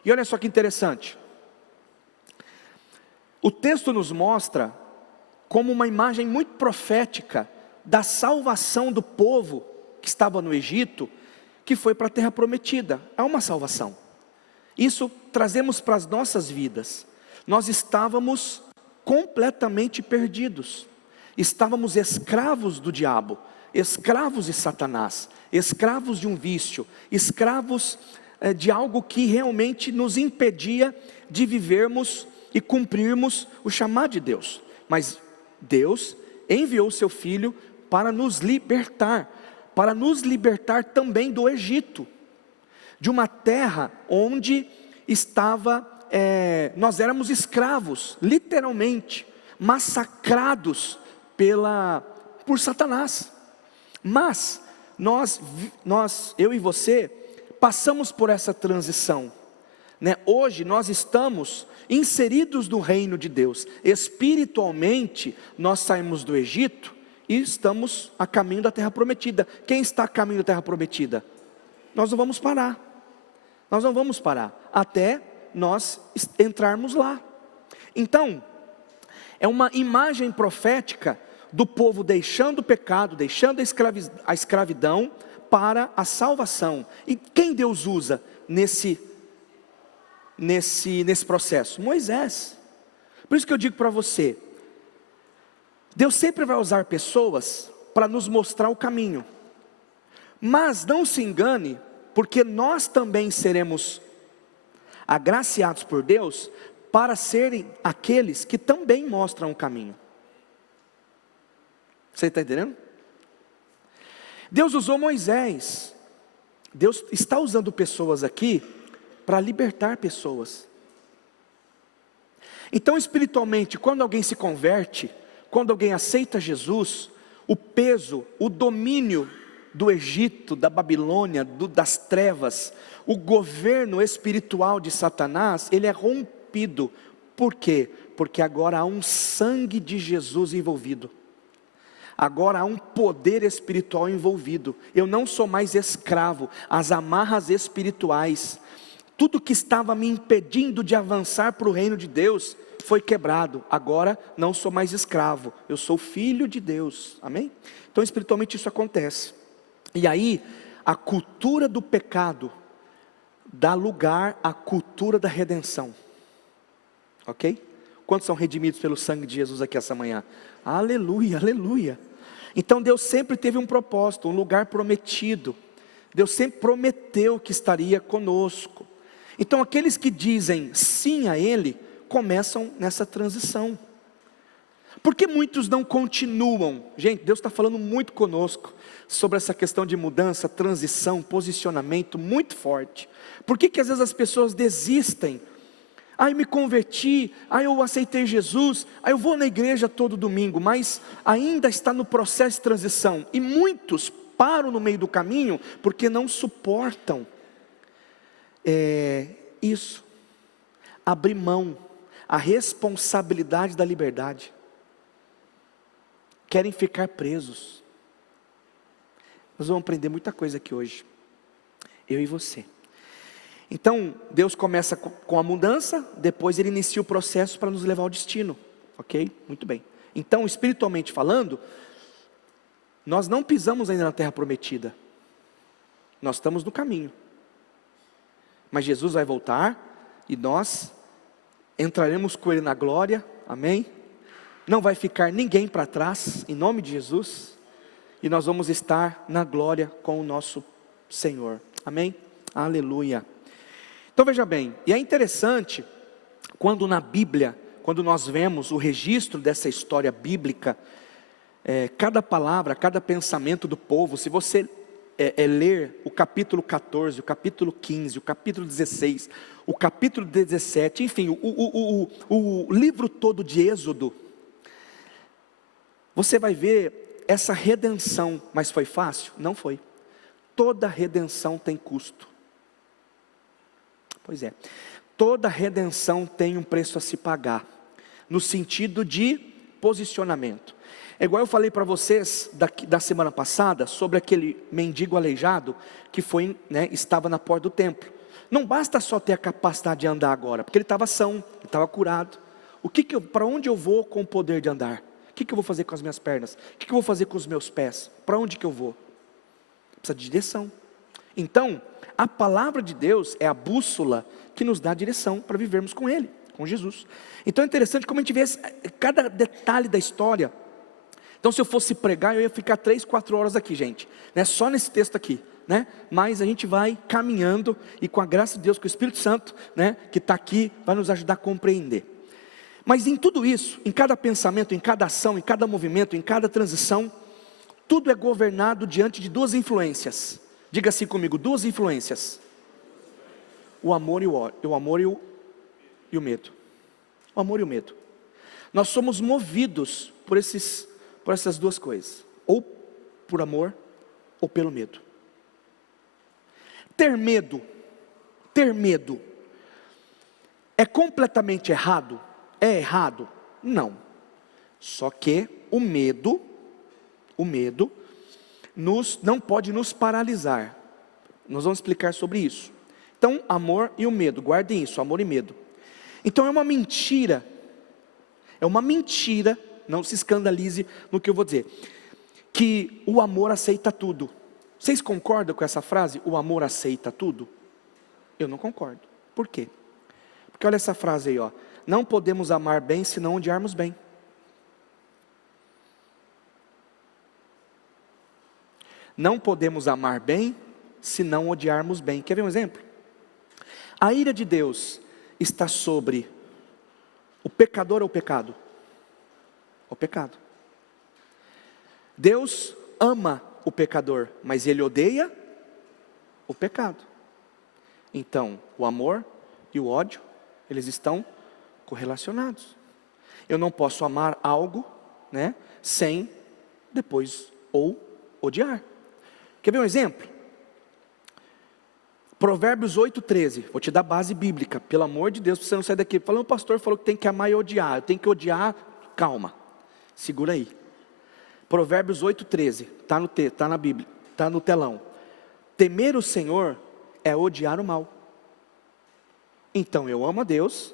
E olha só que interessante. O texto nos mostra como uma imagem muito profética da salvação do povo que estava no Egito, que foi para a terra prometida. É uma salvação. Isso trazemos para as nossas vidas. Nós estávamos completamente perdidos. Estávamos escravos do diabo, escravos de Satanás, escravos de um vício, escravos de algo que realmente nos impedia de vivermos e cumprirmos o chamado de Deus. Mas Deus enviou o seu Filho para nos libertar também do Egito, de uma terra onde nós éramos escravos, literalmente, massacrados por Satanás. Mas eu e você, passamos por essa transição, né? Hoje nós estamos inseridos no reino de Deus. Espiritualmente, nós saímos do Egito e estamos a caminho da terra prometida. Quem está a caminho da terra prometida? Nós não vamos parar. Nós não vamos parar até nós entrarmos lá. Então, é uma imagem profética do povo deixando o pecado, deixando a escravidão para a salvação. E quem Deus usa nesse processo? Moisés. Por isso que eu digo para você, Deus sempre vai usar pessoas para nos mostrar o caminho. Mas não se engane, porque nós também seremos agraciados por Deus para serem aqueles que também mostram o caminho. Você está entendendo? Deus usou Moisés. Deus está usando pessoas aqui para libertar pessoas. Então, espiritualmente, quando alguém se converte, quando alguém aceita Jesus, o peso, o domínio do Egito, da Babilônia, das trevas, o governo espiritual de Satanás, ele é rompido. Por quê? Porque agora há um sangue de Jesus envolvido. Agora há um poder espiritual envolvido. Eu não sou mais escravo. As amarras espirituais, tudo que estava me impedindo de avançar para o reino de Deus, foi quebrado. Agora não sou mais escravo, eu sou filho de Deus. Amém? Então espiritualmente isso acontece. E aí a cultura do pecado dá lugar à cultura da redenção. Ok? Quantos são redimidos pelo sangue de Jesus aqui essa manhã? Aleluia, aleluia. Então Deus sempre teve um propósito, um lugar prometido. Deus sempre prometeu que estaria conosco. Então aqueles que dizem sim a Ele, começam nessa transição. Por que muitos não continuam? Gente, Deus está falando muito conosco sobre essa questão de mudança, transição, posicionamento muito forte. Por que às vezes as pessoas desistem? Eu me converti, eu aceitei Jesus, eu vou na igreja todo domingo, mas ainda está no processo de transição. E muitos param no meio do caminho porque não suportam isso. Abrir mão, a responsabilidade da liberdade. querem ficar presos. Nós vamos aprender muita coisa aqui hoje, eu e você. Então, Deus começa com a mudança, depois Ele inicia o processo para nos levar ao destino, ok? Muito bem. Então, espiritualmente falando, nós não pisamos ainda na terra prometida, nós estamos no caminho, mas Jesus vai voltar, e nós entraremos com Ele na glória, amém? Não vai ficar ninguém para trás, em nome de Jesus, e nós vamos estar na glória com o nosso Senhor, amém? Aleluia. Então veja bem, e é interessante, quando na Bíblia, quando nós vemos o registro dessa história bíblica, cada palavra, cada pensamento do povo, se você ler o capítulo 14, o capítulo 15, o capítulo 16, o capítulo 17, enfim, o livro todo de Êxodo, você vai ver essa redenção. Mas foi fácil? Não foi. Toda redenção tem custo. Pois é, toda redenção tem um preço a se pagar, no sentido de posicionamento. É igual eu falei para vocês da semana passada, sobre aquele mendigo aleijado, que estava na porta do templo. Não basta só ter a capacidade de andar agora, porque ele estava são, ele estava curado. Para onde eu vou com o poder de andar? O que eu vou fazer com as minhas pernas? O que eu vou fazer com os meus pés? Para onde que eu vou? Precisa de direção. Então, a palavra de Deus é a bússola que nos dá a direção para vivermos com Ele, com Jesus. Então é interessante como a gente vê cada detalhe da história. Então, se eu fosse pregar, eu ia ficar 3, 4 horas aqui, gente, só nesse texto aqui, mas a gente vai caminhando, e com a graça de Deus, com o Espírito Santo, que está aqui, vai nos ajudar a compreender. Mas em tudo isso, em cada pensamento, em cada ação, em cada movimento, em cada transição, tudo é governado diante de 2 influências. Diga assim comigo, 2 influências: o amor e o medo. O amor e o medo. Nós somos movidos por essas 2 coisas, ou por amor, ou pelo medo. Ter medo é completamente errado? É errado? Não. Só que o medo não pode nos paralisar. Nós vamos explicar sobre isso. Então, amor e o medo, guardem isso, amor e medo. Então é uma mentira, não se escandalize no que eu vou dizer, que o amor aceita tudo. Vocês concordam com essa frase, o amor aceita tudo? Eu não concordo. Por quê? Porque olha essa frase aí, não podemos amar bem se não odiarmos bem. Não podemos amar bem se não odiarmos bem. Quer ver um exemplo? A ira de Deus está sobre o pecador ou o pecado? O pecado. Deus ama o pecador, mas Ele odeia o pecado. Então, o amor e o ódio, eles estão correlacionados. Eu não posso amar algo, sem depois ou odiar. Quer ver um exemplo? Provérbios 8:13, vou te dar base bíblica, pelo amor de Deus, para você não sair daqui falando, o pastor falou que tem que amar e odiar, eu tenho que odiar, calma, segura aí. Provérbios 8:13, está na Bíblia, está no telão. Temer o Senhor é odiar o mal. Então eu amo a Deus,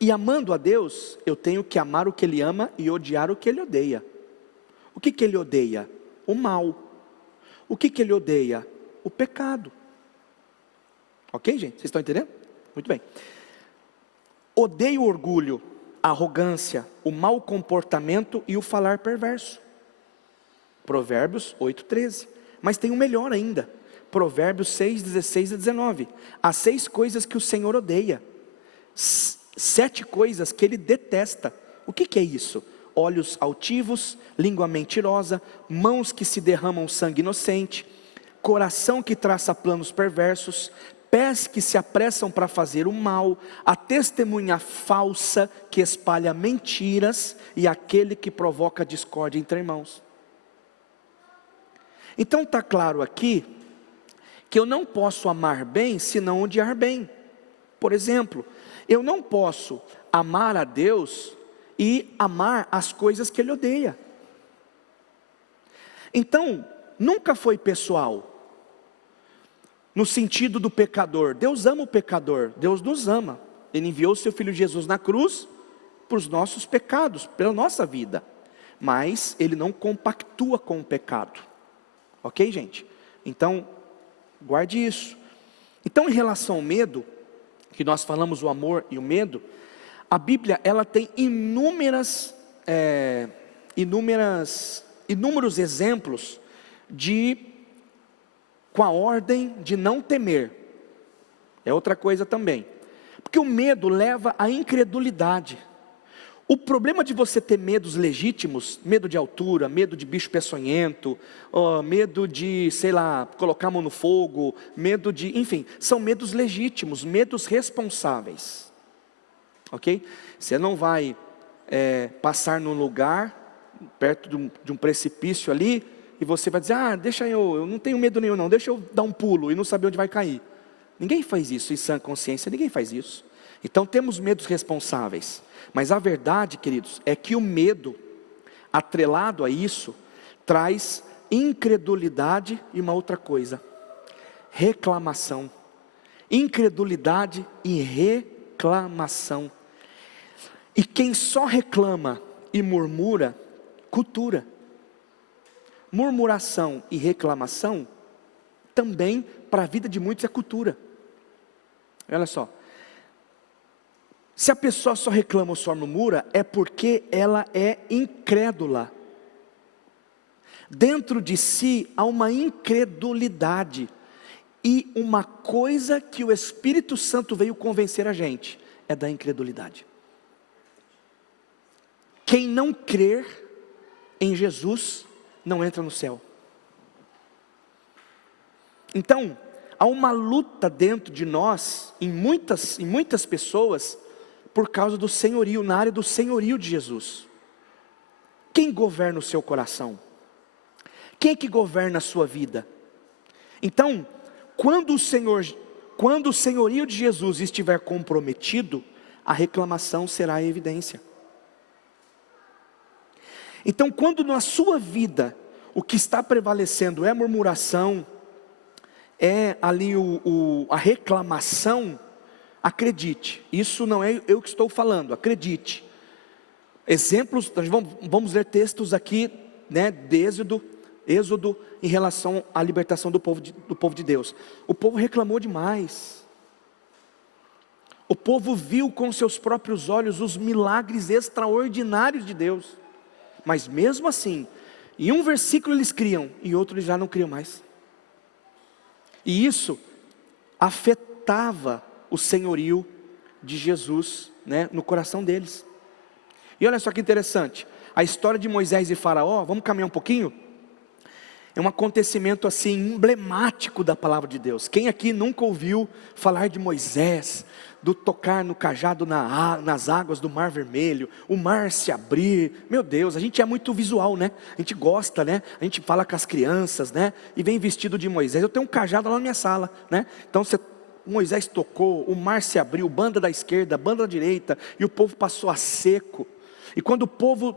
e amando a Deus, eu tenho que amar o que Ele ama e odiar o que Ele odeia. O que Ele odeia? O mal. O que Ele odeia? O pecado. Ok, gente? Vocês estão entendendo? Muito bem. Odeio o orgulho, a arrogância, o mau comportamento e o falar perverso. Provérbios 8:13. Mas tem um melhor ainda. Provérbios 6:16 e 19. Há 6 coisas que o Senhor odeia. 7 coisas que Ele detesta. O que é isso? Olhos altivos, língua mentirosa, mãos que se derramam sangue inocente, coração que traça planos perversos, pés que se apressam para fazer o mal, a testemunha falsa que espalha mentiras e aquele que provoca discórdia entre irmãos. Então está claro aqui que eu não posso amar bem se não odiar bem. Por exemplo, eu não posso amar a Deus e amar as coisas que Ele odeia. Então, nunca foi pessoal, no sentido do pecador. Deus ama o pecador, Deus nos ama. Ele enviou o seu Filho Jesus na cruz, para os nossos pecados, pela nossa vida. Mas Ele não compactua com o pecado. Ok, gente? Então, guarde isso. Então, em relação ao medo, que nós falamos o amor e o medo, a Bíblia, ela tem inúmeros exemplos com a ordem de não temer. É outra coisa também. Porque o medo leva à incredulidade. O problema de você ter medos legítimos, medo de altura, medo de bicho peçonhento, medo de, colocar a mão no fogo, enfim, são medos legítimos, medos responsáveis. Ok? Você não vai passar num lugar, perto de um precipício ali, e você vai dizer, deixa eu não tenho medo nenhum não, deixa eu dar um pulo e não saber onde vai cair. Ninguém faz isso em sã consciência, ninguém faz isso. Então temos medos responsáveis, mas a verdade, queridos, é que o medo, atrelado a isso, traz incredulidade e uma outra coisa, reclamação. Incredulidade e reclamação. E quem só reclama e murmura, cultura. Murmuração e reclamação, também para a vida de muitos é cultura. Olha só. Se a pessoa só reclama ou só murmura, é porque ela é incrédula. Dentro de si há uma incredulidade. E uma coisa que o Espírito Santo veio convencer a gente, é da incredulidade. Quem não crer em Jesus, não entra no céu. Então, há uma luta dentro de nós, em muitas pessoas, por causa do senhorio, na área do senhorio de Jesus. Quem governa o seu coração? Quem é que governa a sua vida? Então, quando o senhorio de Jesus estiver comprometido, a reclamação será em evidência. Então, quando na sua vida, o que está prevalecendo é a murmuração, é ali a reclamação, acredite, isso não é eu que estou falando, acredite. Exemplos, vamos ler textos aqui, de Êxodo, em relação à libertação do povo de Deus. O povo reclamou demais. O povo viu com seus próprios olhos os milagres extraordinários de Deus. Mas mesmo assim, em um versículo eles criam, e outro eles já não criam mais. E isso afetava o senhorio de Jesus, no coração deles. E olha só que interessante, a história de Moisés e Faraó, vamos caminhar um pouquinho? É um acontecimento assim, emblemático da palavra de Deus. Quem aqui nunca ouviu falar de Moisés, do tocar no cajado nas águas do Mar Vermelho, o mar se abrir? Meu Deus, a gente é muito visual, a gente gosta, a gente fala com as crianças, e vem vestido de Moisés. Eu tenho um cajado lá na minha sala, então Moisés tocou, o mar se abriu, banda da esquerda, banda da direita, e o povo passou a seco. E quando o povo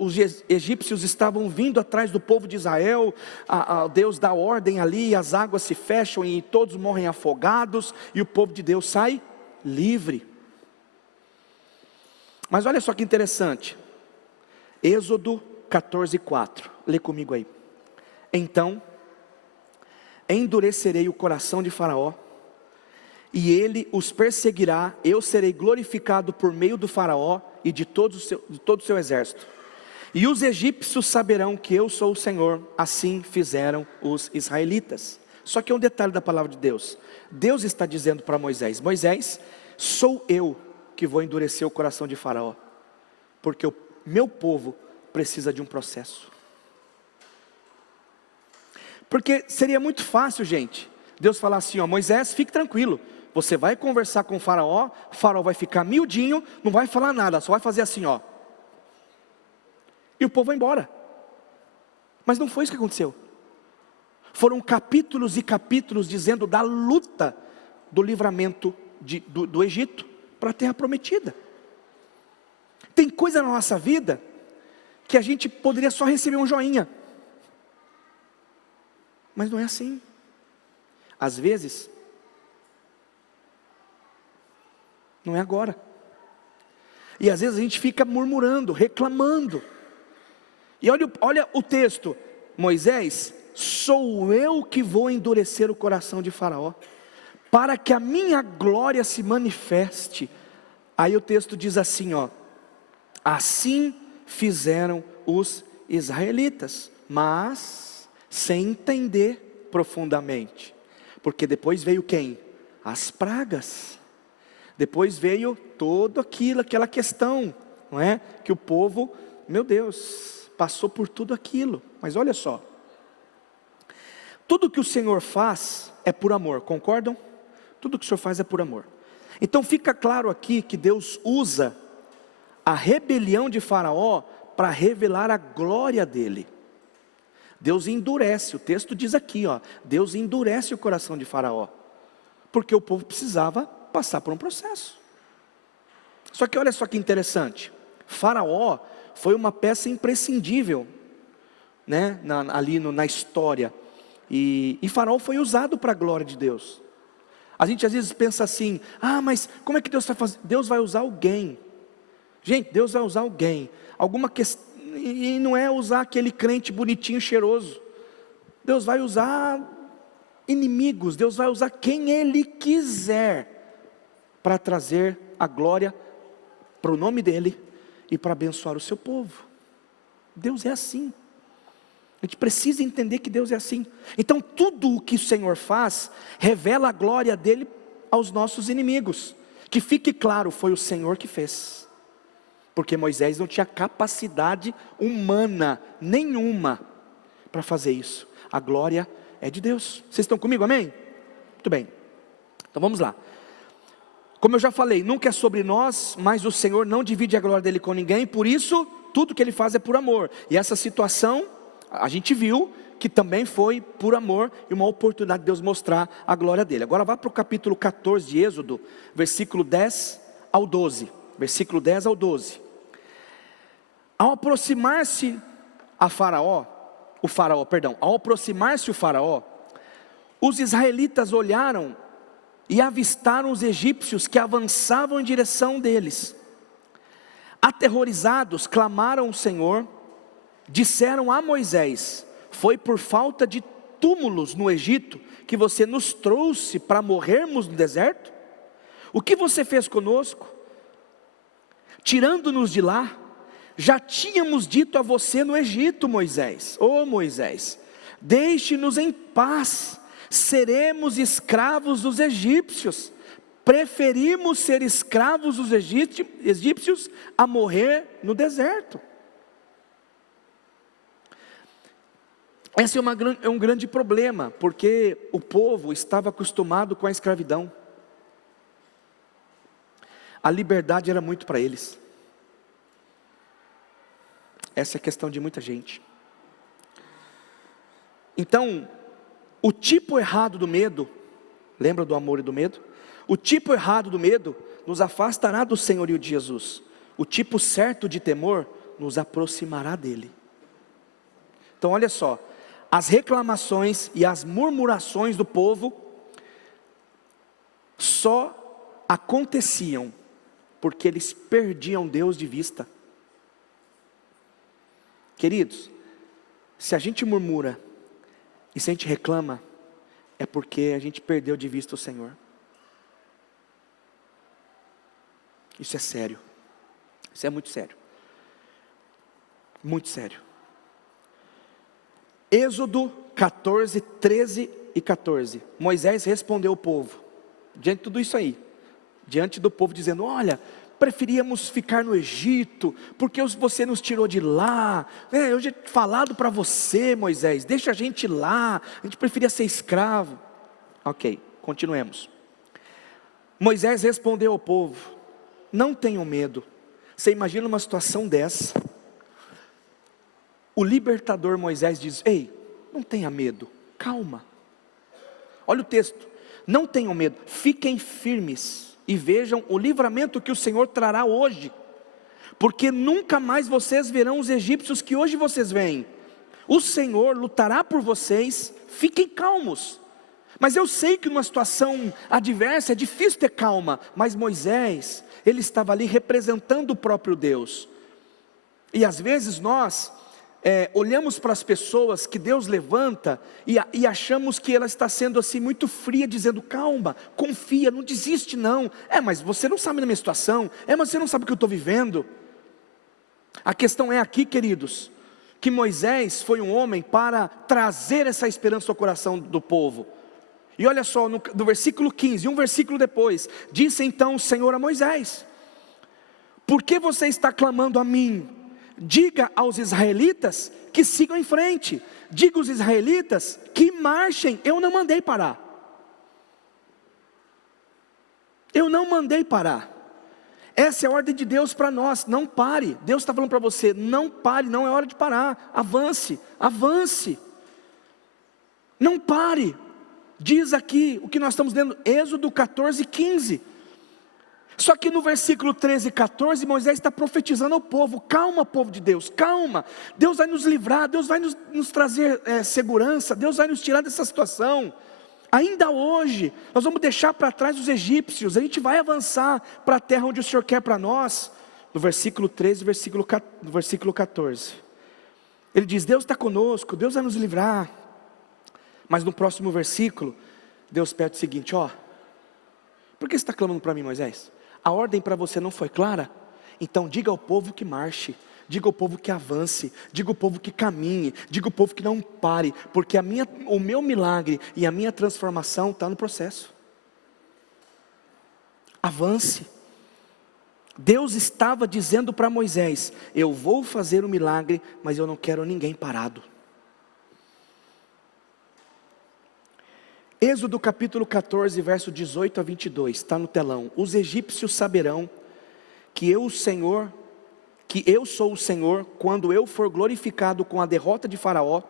os egípcios estavam vindo atrás do povo de Israel, Deus dá ordem ali, as águas se fecham e todos morrem afogados, e o povo de Deus sai livre. Mas olha só que interessante, Êxodo 14:4, lê comigo aí. Então, endurecerei o coração de Faraó, e ele os perseguirá, eu serei glorificado por meio do Faraó e de todo o seu exército. E os egípcios saberão que eu sou o Senhor. Assim fizeram os israelitas. Só que é um detalhe da palavra de Deus. Deus está dizendo para Moisés: Moisés, sou eu que vou endurecer o coração de Faraó, porque o meu povo precisa de um processo. Porque seria muito fácil, gente, Deus falar assim: Moisés, fique tranquilo, você vai conversar com o Faraó vai ficar miudinho, não vai falar nada, só vai fazer assim, e o povo vai embora. Mas não foi isso que aconteceu. Foram capítulos e capítulos dizendo da luta do livramento do Egito para a terra prometida. Tem coisa na nossa vida que a gente poderia só receber um joinha. Mas não é assim. Às vezes, não é agora. E às vezes a gente fica murmurando, reclamando. E olha o texto: Moisés, sou eu que vou endurecer o coração de Faraó, para que a minha glória se manifeste. Aí o texto diz assim, assim fizeram os israelitas, mas sem entender profundamente. Porque depois veio quem? As pragas. Depois veio todo aquela questão, não é? Que o povo, meu Deus, passou por tudo aquilo. Mas olha só, tudo que o Senhor faz é por amor, concordam? Tudo que o Senhor faz é por amor. Então fica claro aqui que Deus usa a rebelião de Faraó para revelar a glória dele. Deus endurece, o texto diz aqui, Deus endurece o coração de Faraó, porque o povo precisava passar por um processo. Só que olha só que interessante, Faraó foi uma peça imprescindível, né, na história, e Faraó foi usado para a glória de Deus. A gente às vezes pensa assim, mas como é que Deus vai fazer? Deus vai usar alguém. Gente, Deus vai usar alguém, alguma questão, e não é usar aquele crente bonitinho, cheiroso. Deus vai usar inimigos, Deus vai usar quem Ele quiser, para trazer a glória para o nome dEle, e para abençoar o seu povo. Deus é assim. A gente precisa entender que Deus é assim. Então tudo o que o Senhor faz, revela a glória dEle aos nossos inimigos. Que fique claro, foi o Senhor que fez. Porque Moisés não tinha capacidade humana nenhuma para fazer isso. A glória é de Deus. Vocês estão comigo, amém? Muito bem. Então vamos lá. Como eu já falei, nunca é sobre nós, mas o Senhor não divide a glória dele com ninguém. Por isso, tudo que ele faz é por amor. E essa situação, a gente viu que também foi por amor e uma oportunidade de Deus mostrar a glória dele. Agora vá para o capítulo 14 de Êxodo, versículo 10 ao 12. Versículo 10 ao 12. Ao aproximar-se o Faraó, os israelitas olharam e avistaram os egípcios que avançavam em direção deles. Aterrorizados, clamaram ao Senhor, disseram a Moisés: foi por falta de túmulos no Egito que você nos trouxe para morrermos no deserto? O que você fez conosco? Tirando-nos de lá, já tínhamos dito a você no Egito, Moisés, Moisés, deixe-nos em paz, seremos escravos dos egípcios, preferimos ser escravos dos egípcios a morrer no deserto. Esse é um grande problema, porque o povo estava acostumado com a escravidão. A liberdade era muito para eles. Essa é a questão de muita gente. Então, o tipo errado do medo, lembra do amor e do medo? O tipo errado do medo nos afastará do senhorio de Jesus. O tipo certo de temor nos aproximará dele. Então olha só, as reclamações e as murmurações do povo só aconteciam porque eles perdiam Deus de vista. Queridos, se a gente murmura e se a gente reclama, é porque a gente perdeu de vista o Senhor. Isso é sério. Isso é muito sério. Muito sério. Êxodo 14, 13 e 14. Moisés respondeu ao povo, diante de tudo isso aí, diante do povo dizendo: olha, preferíamos ficar no Egito, porque você nos tirou de lá, eu já tinha falado para você, Moisés, deixa a gente lá, a gente preferia ser escravo. Ok, continuemos. Moisés respondeu ao povo: não tenham medo. Você imagina uma situação dessa, o libertador Moisés diz: ei, não tenha medo, calma. Olha o texto: não tenham medo, fiquem firmes e vejam o livramento que o Senhor trará hoje, porque nunca mais vocês verão os egípcios que hoje vocês veem. o Senhor lutará por vocês, fiquem calmos. Mas eu sei que numa situação adversa é difícil ter calma, mas Moisés, ele estava ali representando o próprio Deus. E às vezes nós olhamos para as pessoas que Deus levanta e achamos que ela está sendo assim muito fria, dizendo: calma, confia, não desiste não. Mas você não sabe da minha situação, mas você não sabe o que eu estou vivendo. A questão é aqui, queridos, que Moisés foi um homem para trazer essa esperança ao coração do povo. E olha só, no versículo 15, um versículo depois, disse então o Senhor a Moisés: por que você está clamando a mim? Diga aos israelitas que sigam em frente, diga aos israelitas que marchem, eu não mandei parar. Eu não mandei parar. Essa é a ordem de Deus para nós, não pare. Deus está falando para você, não pare, não é hora de parar, avance, avance. Não pare. Diz aqui o que nós estamos lendo, Êxodo 14, 15. Só que no versículo 13 e 14, Moisés está profetizando ao povo: calma, povo de Deus, calma. Deus vai nos livrar, Deus vai nos trazer segurança, Deus vai nos tirar dessa situação. Ainda hoje, nós vamos deixar para trás os egípcios, a gente vai avançar para a terra onde o Senhor quer para nós. No versículo 13, no versículo 14, ele diz: Deus está conosco, Deus vai nos livrar. Mas no próximo versículo, Deus pede o seguinte: por que você está clamando para mim, Moisés? A ordem para você não foi clara? Então diga ao povo que marche, diga ao povo que avance, diga ao povo que caminhe, diga ao povo que não pare, porque o meu milagre e a minha transformação está no processo. Avance. Deus estava dizendo para Moisés: eu vou fazer o milagre, mas eu não quero ninguém parado. Êxodo capítulo 14, verso 18 a 22, está no telão. Os egípcios saberão que eu sou o Senhor, quando eu for glorificado com a derrota de Faraó,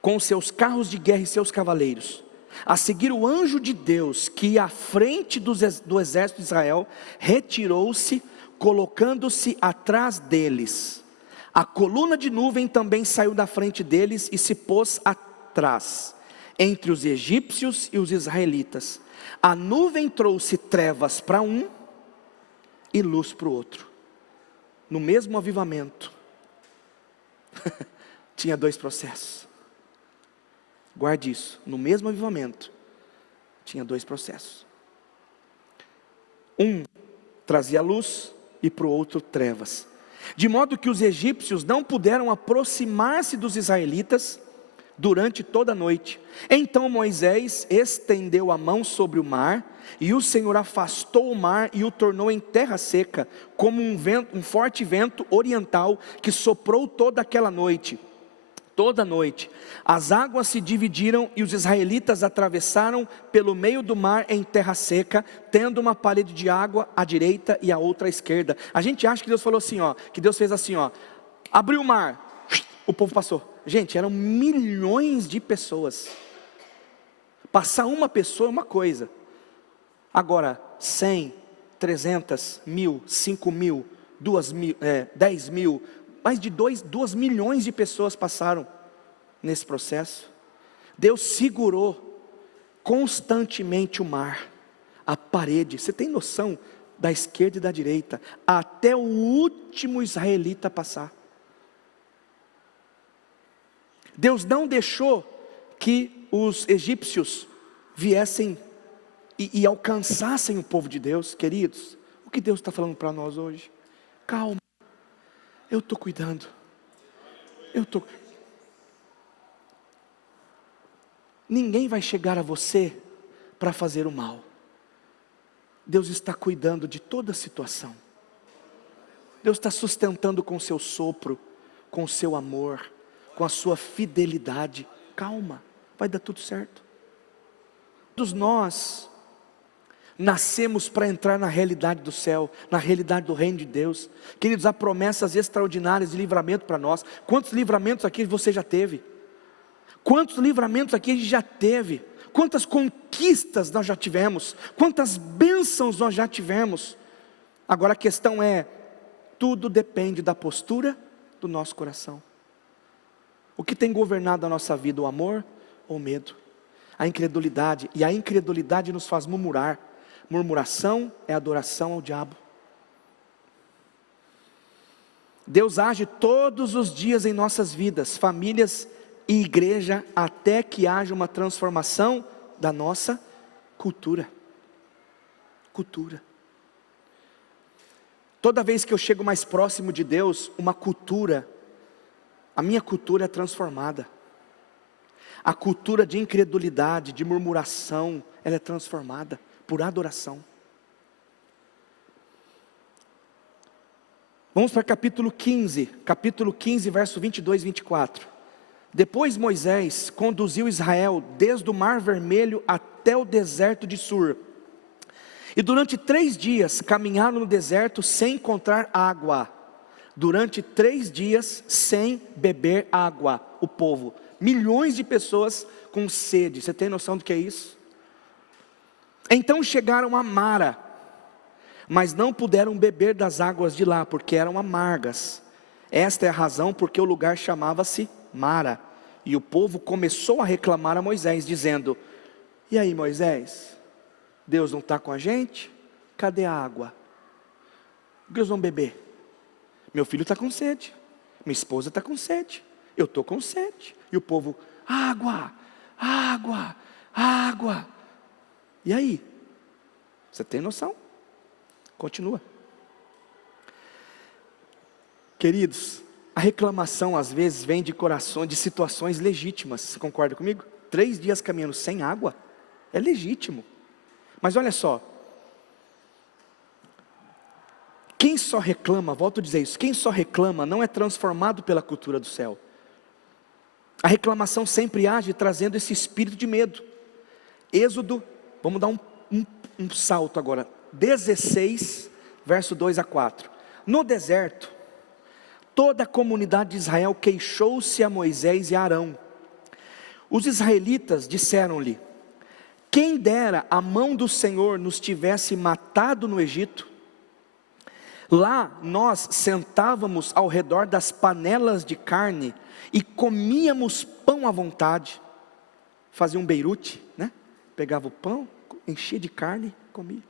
com os seus carros de guerra e seus cavaleiros. A seguir, o anjo de Deus, que ia à frente do exército de Israel, retirou-se, colocando-se atrás deles. A coluna de nuvem também saiu da frente deles e se pôs atrás, entre os egípcios e os israelitas. A nuvem trouxe trevas para um e luz para o outro. No mesmo avivamento, tinha dois processos. Guarde isso, no mesmo avivamento, tinha dois processos. Um trazia luz e para o outro trevas. De modo que os egípcios não puderam aproximar-se dos israelitas durante toda a noite. Então Moisés estendeu a mão sobre o mar, e o Senhor afastou o mar e o tornou em terra seca, como um forte vento oriental que soprou toda aquela noite. Toda noite as águas se dividiram e os israelitas atravessaram pelo meio do mar em terra seca, tendo uma parede de água à direita e a outra à esquerda. A gente acha que Deus falou assim, que Deus fez assim, abriu o mar, o povo passou. Gente, eram milhões de pessoas. Passar uma pessoa é uma coisa. Agora, 100, 300, 1000, 5.000, 2.000, 10.000, mais de 2 milhões de pessoas passaram nesse processo. Deus segurou constantemente o mar, a parede. Você tem noção da esquerda e da direita, até o último israelita passar. Deus não deixou que os egípcios viessem e alcançassem o povo de Deus. Queridos, o que Deus está falando para nós hoje? Calma, eu estou cuidando, ninguém vai chegar a você para fazer o mal. Deus está cuidando de toda a situação. Deus está sustentando com o seu sopro, com o seu amor, com a sua fidelidade. Calma, vai dar tudo certo. Todos nós nascemos para entrar na realidade do céu, na realidade do reino de Deus. Queridos, há promessas extraordinárias de livramento para nós. Quantos livramentos aqui você já teve? Quantos livramentos aqui a gente já teve? Quantas conquistas nós já tivemos? Quantas bênçãos nós já tivemos? Agora a questão é, tudo depende da postura do nosso coração. O que tem governado a nossa vida, o amor ou o medo? A incredulidade, e a incredulidade nos faz murmurar. Murmuração é adoração ao diabo. Deus age todos os dias em nossas vidas, famílias e igreja, até que haja uma transformação da nossa cultura. Cultura. Toda vez que eu chego mais próximo de Deus, a minha cultura é transformada. A cultura de incredulidade, de murmuração, ela é transformada por adoração. Vamos para capítulo 15, verso 22 e 24. Depois Moisés conduziu Israel desde o Mar Vermelho até o deserto de Sur. E durante 3 dias caminharam no deserto sem encontrar água. Durante 3 dias sem beber água, o povo. Milhões de pessoas com sede. Você tem noção do que é isso? Então chegaram a Mara, mas não puderam beber das águas de lá, porque eram amargas. Esta é a razão porque o lugar chamava-se Mara. E o povo começou a reclamar a Moisés, dizendo: e aí, Moisés, Deus não está com a gente? Cadê a água? O que nós vamos beber? Meu filho está com sede, minha esposa está com sede, eu estou com sede. E o povo: água, água, água. E aí? Você tem noção? Continua. Queridos, a reclamação às vezes vem de corações, de situações legítimas. Você concorda comigo? 3 dias caminhando sem água é legítimo. Mas olha só, quem só reclama, volto a dizer isso, quem só reclama não é transformado pela cultura do céu. A reclamação sempre age trazendo esse espírito de medo. Êxodo, vamos dar um salto agora, 16, verso 2 a 4. No deserto, toda a comunidade de Israel queixou-se a Moisés e a Arão. Os israelitas disseram-lhe: quem dera a mão do Senhor nos tivesse matado no Egito. Lá nós sentávamos ao redor das panelas de carne e comíamos pão à vontade. Fazia um beirute, né? Pegava o pão, enchia de carne, comia.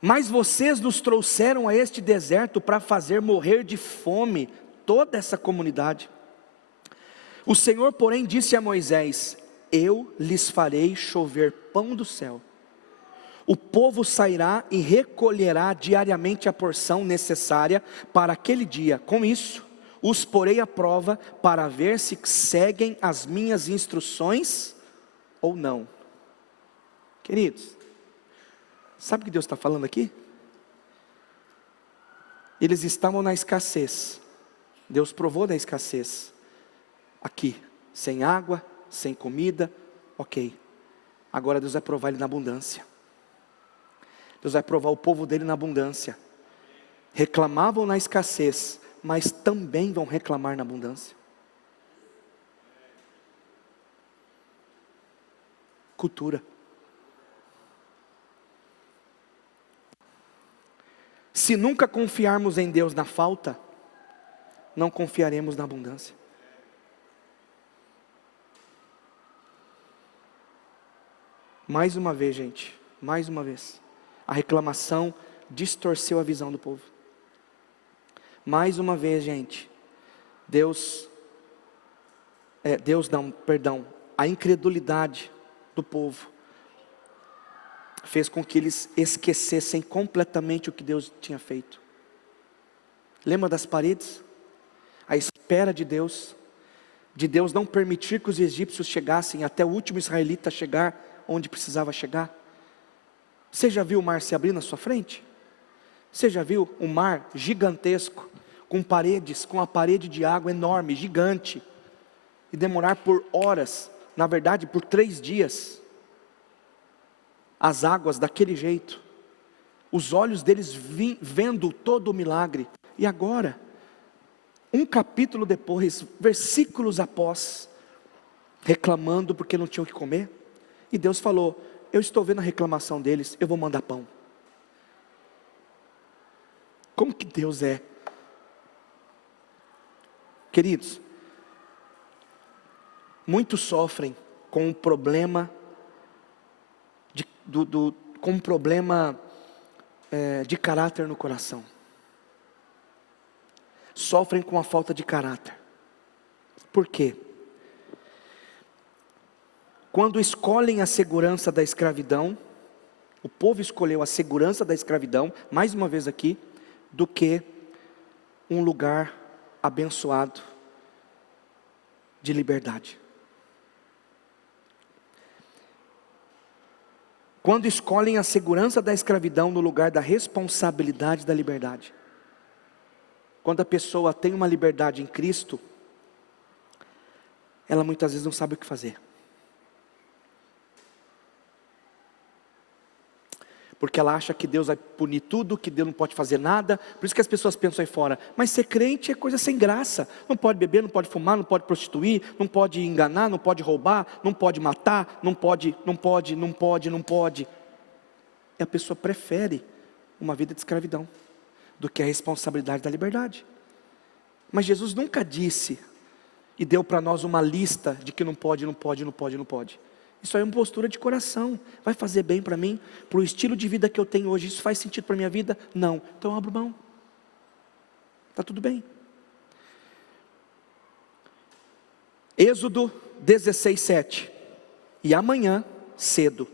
Mas vocês nos trouxeram a este deserto para fazer morrer de fome toda essa comunidade. O Senhor, porém, disse a Moisés: eu lhes farei chover pão do céu. O povo sairá e recolherá diariamente a porção necessária para aquele dia. Com isso, os porei à prova para ver se seguem as minhas instruções ou não. Queridos, sabe o que Deus está falando aqui? Eles estavam na escassez. Deus provou da escassez. Aqui, sem água, sem comida, ok. Agora Deus vai provar ele na abundância. Deus vai provar o povo dele na abundância. Reclamavam na escassez, mas também vão reclamar na abundância. Cultura. Se nunca confiarmos em Deus na falta, não confiaremos na abundância. Mais uma vez, gente, mais uma vez, a reclamação distorceu a visão do povo. Mais uma vez, gente, a incredulidade do povo fez com que eles esquecessem completamente o que Deus tinha feito. Lembra das paredes? A espera de Deus não permitir que os egípcios chegassem até o último israelita chegar onde precisava chegar. Você já viu o mar se abrir na sua frente? Você já viu um mar gigantesco, com paredes, com a parede de água enorme, gigante, e demorar por horas, na verdade por 3 dias, as águas daquele jeito, os olhos deles vendo todo o milagre, e agora, um capítulo depois, versículos após, reclamando porque não tinham o que comer, e Deus falou: eu estou vendo a reclamação deles, eu vou mandar pão. Como que Deus é? Queridos, muitos sofrem com um problema de caráter no coração. Sofrem com a falta de caráter. Por quê? Quando escolhem a segurança da escravidão, o povo escolheu a segurança da escravidão, mais uma vez aqui, do que um lugar abençoado de liberdade. Quando escolhem a segurança da escravidão no lugar da responsabilidade da liberdade. Quando a pessoa tem uma liberdade em Cristo, ela muitas vezes não sabe o que fazer. Porque ela acha que Deus vai punir tudo, que Deus não pode fazer nada. Por isso que as pessoas pensam aí fora, mas ser crente é coisa sem graça. Não pode beber, não pode fumar, não pode prostituir, não pode enganar, não pode roubar, não pode matar, não pode. E a pessoa prefere uma vida de escravidão do que a responsabilidade da liberdade. Mas Jesus nunca disse e deu para nós uma lista de que não pode. Isso aí é uma postura de coração. Vai fazer bem para mim? Para o estilo de vida que eu tenho hoje, isso faz sentido para a minha vida? Não. Então eu abro mão. Está tudo bem. Êxodo 16:7. E amanhã, cedo,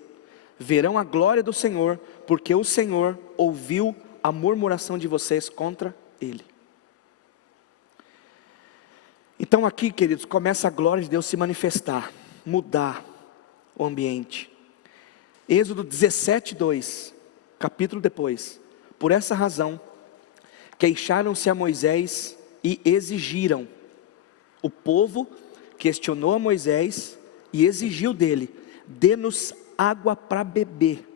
verão a glória do Senhor, porque o Senhor ouviu a murmuração de vocês contra Ele. Então aqui, queridos, começa a glória de Deus se manifestar, mudar o ambiente. Êxodo 17:2, capítulo depois. Por essa razão, queixaram-se a Moisés e exigiram. O povo questionou a Moisés e exigiu dele: dê-nos água para beber.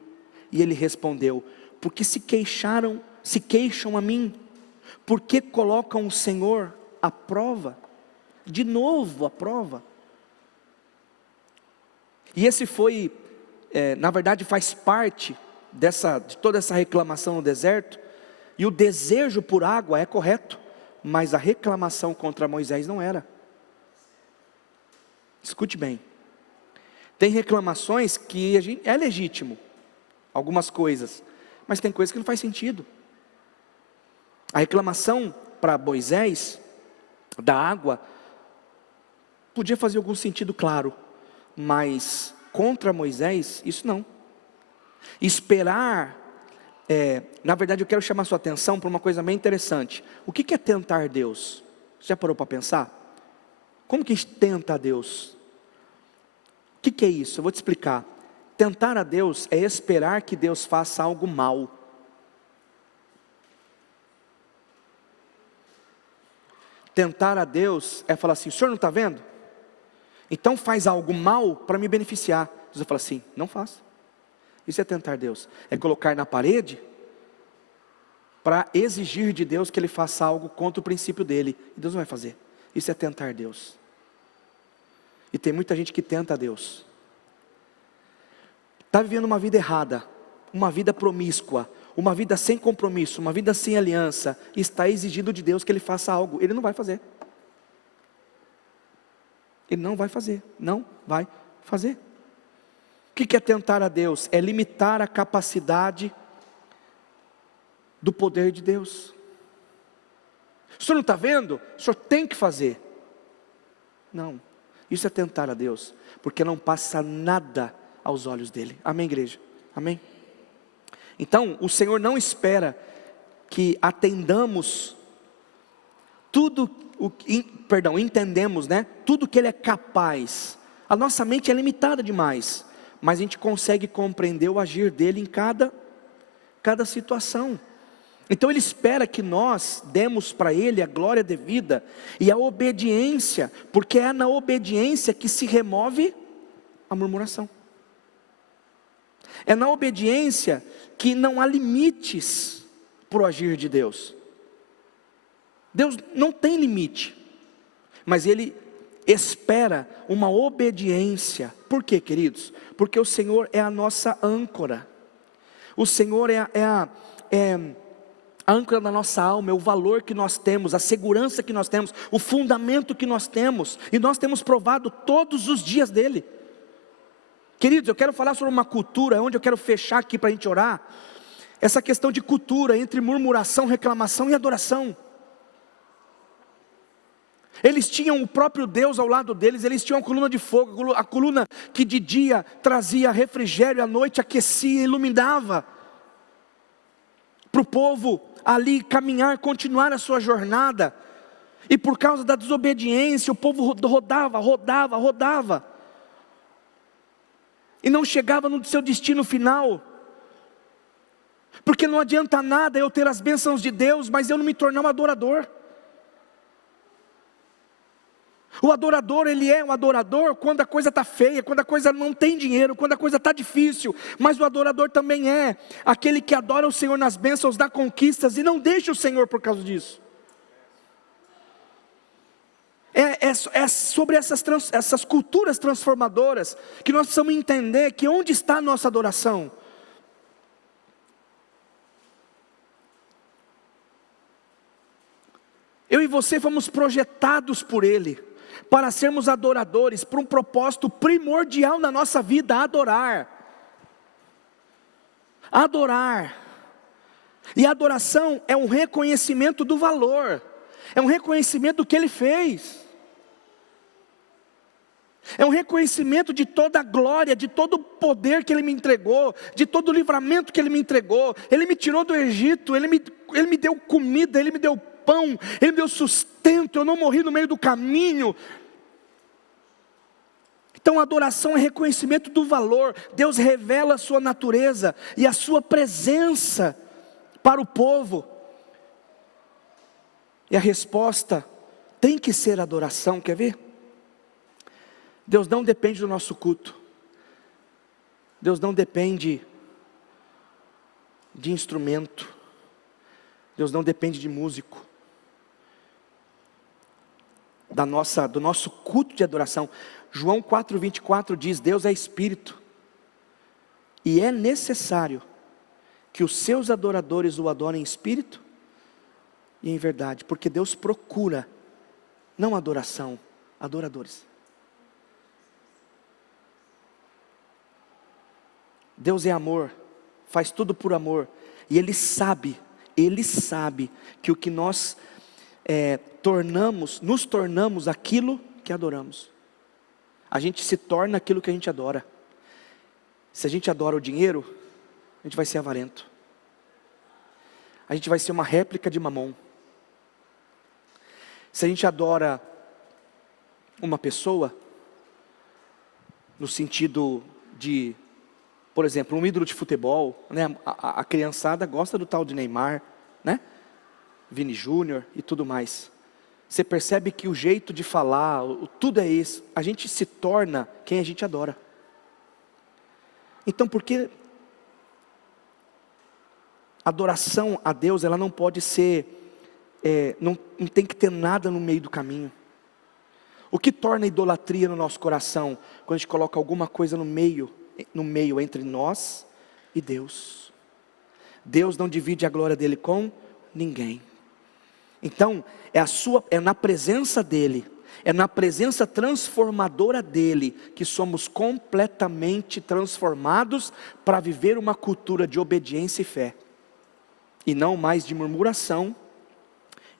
E ele respondeu: porque se queixam a mim, porque colocam o Senhor à prova? De novo a prova. E esse foi, na verdade faz parte de toda essa reclamação no deserto. E o desejo por água é correto, mas a reclamação contra Moisés não era. Escute bem. Tem reclamações que é legítimo, algumas coisas, mas tem coisas que não faz sentido. A reclamação para Moisés da água podia fazer algum sentido, claro, mas contra Moisés, isso não. Esperar, na verdade eu quero chamar sua atenção para uma coisa bem interessante. O que é tentar Deus? Você já parou para pensar? Como que a gente tenta a Deus? O que é isso? Eu vou te explicar. Tentar a Deus é esperar que Deus faça algo mal. Tentar a Deus é falar assim: o senhor não está vendo? Então faz algo mal para me beneficiar. Deus vai falar assim: não faça. Isso é tentar Deus. É colocar na parede para exigir de Deus que Ele faça algo contra o princípio dEle. E Deus não vai fazer. Isso é tentar Deus. E tem muita gente que tenta a Deus. Está vivendo uma vida errada, uma vida promíscua, uma vida sem compromisso, uma vida sem aliança, e está exigindo de Deus que Ele faça algo. Ele não vai fazer. Ele não vai fazer, não vai fazer. O que é tentar a Deus? É limitar a capacidade do poder de Deus. O senhor não está vendo? O senhor tem que fazer. Não, isso é tentar a Deus, porque não passa nada aos olhos dele. Amém, igreja? Amém? Então, o Senhor não espera que atendamos entendemos, né? Tudo que Ele é capaz. A nossa mente é limitada demais, mas a gente consegue compreender o agir dEle em cada situação. Então Ele espera que nós demos para Ele a glória devida e a obediência, porque é na obediência que se remove a murmuração. É na obediência que não há limites para o agir de Deus. Deus não tem limite, mas Ele espera uma obediência. Por quê, queridos? Porque o Senhor é a nossa âncora. O Senhor é A âncora da nossa alma é o valor que nós temos, a segurança que nós temos, o fundamento que nós temos, e nós temos provado todos os dias dele. Queridos, eu quero falar sobre uma cultura, onde eu quero fechar aqui para a gente orar, essa questão de cultura entre murmuração, reclamação e adoração. Eles tinham o próprio Deus ao lado deles, eles tinham a coluna de fogo, a coluna que de dia trazia refrigério, à noite aquecia, iluminava, para o povo ali caminhar, continuar a sua jornada. E por causa da desobediência, o povo rodava, e não chegava no seu destino final. Porque não adianta nada eu ter as bênçãos de Deus, mas eu não me tornar um adorador. O adorador, ele é um adorador quando a coisa está feia, quando a coisa não tem dinheiro, quando a coisa está difícil. Mas o adorador também é aquele que adora o Senhor nas bênçãos, dá conquistas e não deixa o Senhor por causa disso. É sobre essas culturas transformadoras que nós precisamos entender que onde está a nossa adoração. Eu e você fomos projetados por Ele para sermos adoradores, por um propósito primordial na nossa vida: adorar. E a adoração é um reconhecimento do valor, é um reconhecimento do que Ele fez, é um reconhecimento de toda a glória, de todo o poder que Ele me entregou, de todo o livramento que Ele me entregou. Ele me tirou do Egito, Ele me deu comida, Ele me deu pão, Ele me deu sustento, eu não morri no meio do caminho. Então a adoração é reconhecimento do valor. Deus revela a sua natureza e a sua presença para o povo. E a resposta tem que ser adoração, quer ver? Deus não depende do nosso culto. Deus não depende de instrumento. Deus não depende de músico. Do nosso culto de adoração. João 4:24 diz: Deus é Espírito, e é necessário que os seus adoradores o adorem em espírito e em verdade, porque Deus procura, não adoração, adoradores. Deus é amor, faz tudo por amor, e Ele sabe que o que nós nos tornamos aquilo que adoramos. A gente se torna aquilo que a gente adora. Se a gente adora o dinheiro, a gente vai ser avarento. A gente vai ser uma réplica de Mamon. Se a gente adora uma pessoa, no sentido de, por exemplo, um ídolo de futebol, né? A criançada gosta do tal de Neymar, né? Vini Júnior e tudo mais. Você percebe que o jeito de falar, tudo é isso. A gente se torna quem a gente adora. Então, por que adoração a Deus, ela não pode ser, não tem que ter nada no meio do caminho. O que torna idolatria no nosso coração? Quando a gente coloca alguma coisa no meio entre nós e Deus. Deus não divide a glória dele com ninguém. Então, é na presença dEle, é na presença transformadora dEle, que somos completamente transformados para viver uma cultura de obediência e fé, e não mais de murmuração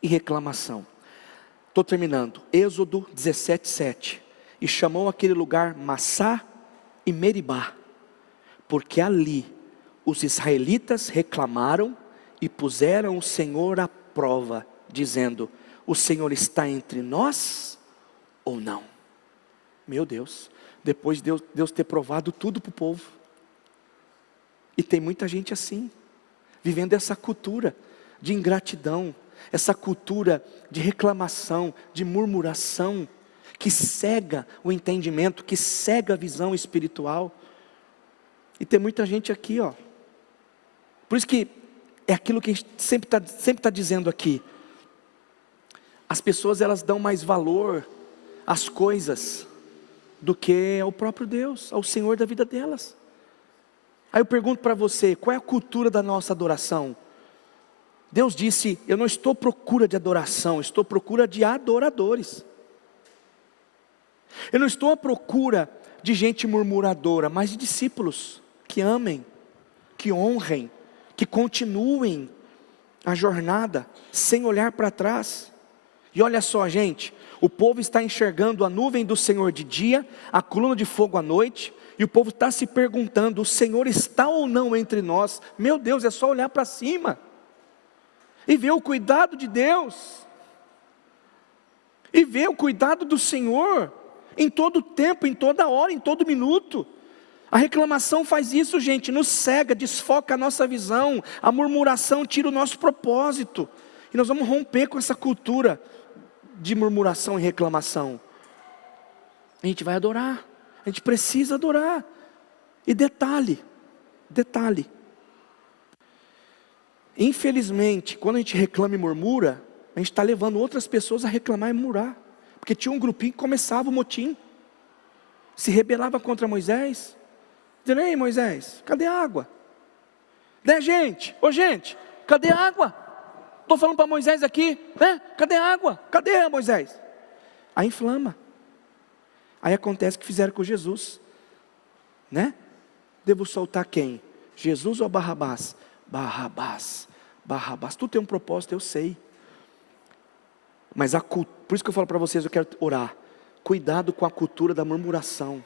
e reclamação. Estou terminando. Êxodo 17:7. E chamou aquele lugar Massá e Meribá, porque ali os israelitas reclamaram e puseram o Senhor à prova, dizendo: o Senhor está entre nós ou não? Meu Deus, depois de Deus ter provado tudo para o povo. E tem muita gente assim, vivendo essa cultura de ingratidão, essa cultura de reclamação, de murmuração, que cega o entendimento, que cega a visão espiritual. E tem muita gente aqui, ó. Por isso que é aquilo que a gente sempre tá dizendo aqui. As pessoas, elas dão mais valor às coisas do que ao próprio Deus, ao Senhor da vida delas. Aí eu pergunto para você, qual é a cultura da nossa adoração? Deus disse: eu não estou à procura de adoração, estou à procura de adoradores. Eu não estou à procura de gente murmuradora, mas de discípulos que amem, que honrem, que continuem a jornada sem olhar para trás. E olha só, gente, o povo está enxergando a nuvem do Senhor de dia, a coluna de fogo à noite, e o povo está se perguntando: o Senhor está ou não entre nós? Meu Deus, é só olhar para cima e ver o cuidado de Deus, e ver o cuidado do Senhor em todo tempo, em toda hora, em todo minuto. A reclamação faz isso, gente, nos cega, desfoca a nossa visão. A murmuração tira o nosso propósito, e nós vamos romper com essa cultura de murmuração e reclamação. A gente vai adorar, a gente precisa adorar. E detalhe, infelizmente, quando a gente reclama e murmura, a gente está levando outras pessoas a reclamar e murmurar. Porque tinha um grupinho que começava o motim, se rebelava contra Moisés, dizendo: ei Moisés, cadê a água? Né gente? Ô gente, cadê a água? Estou falando para Moisés aqui, né? Cadê a água? Cadê a Moisés? Aí inflama. Aí acontece o que fizeram com Jesus, né? Devo soltar quem? Jesus ou Barrabás? Barrabás. Tu tem um propósito, eu sei. Mas por isso que eu falo para vocês, eu quero orar. Cuidado com a cultura da murmuração.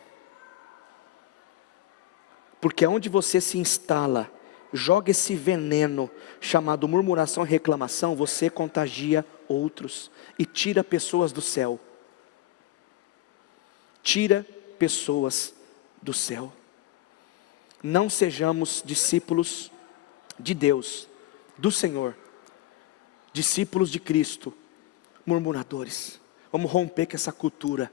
Porque onde você se instala, joga esse veneno chamado murmuração e reclamação, você contagia outros e tira pessoas do céu. Tira pessoas do céu. Não sejamos discípulos de Deus, do Senhor, discípulos de Cristo, murmuradores. Vamos romper com essa cultura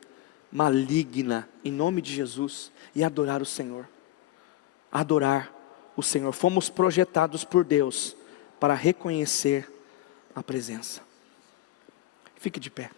maligna, em nome de Jesus, e adorar o Senhor. Adorar o Senhor. Fomos projetados por Deus para reconhecer a presença. Fique de pé.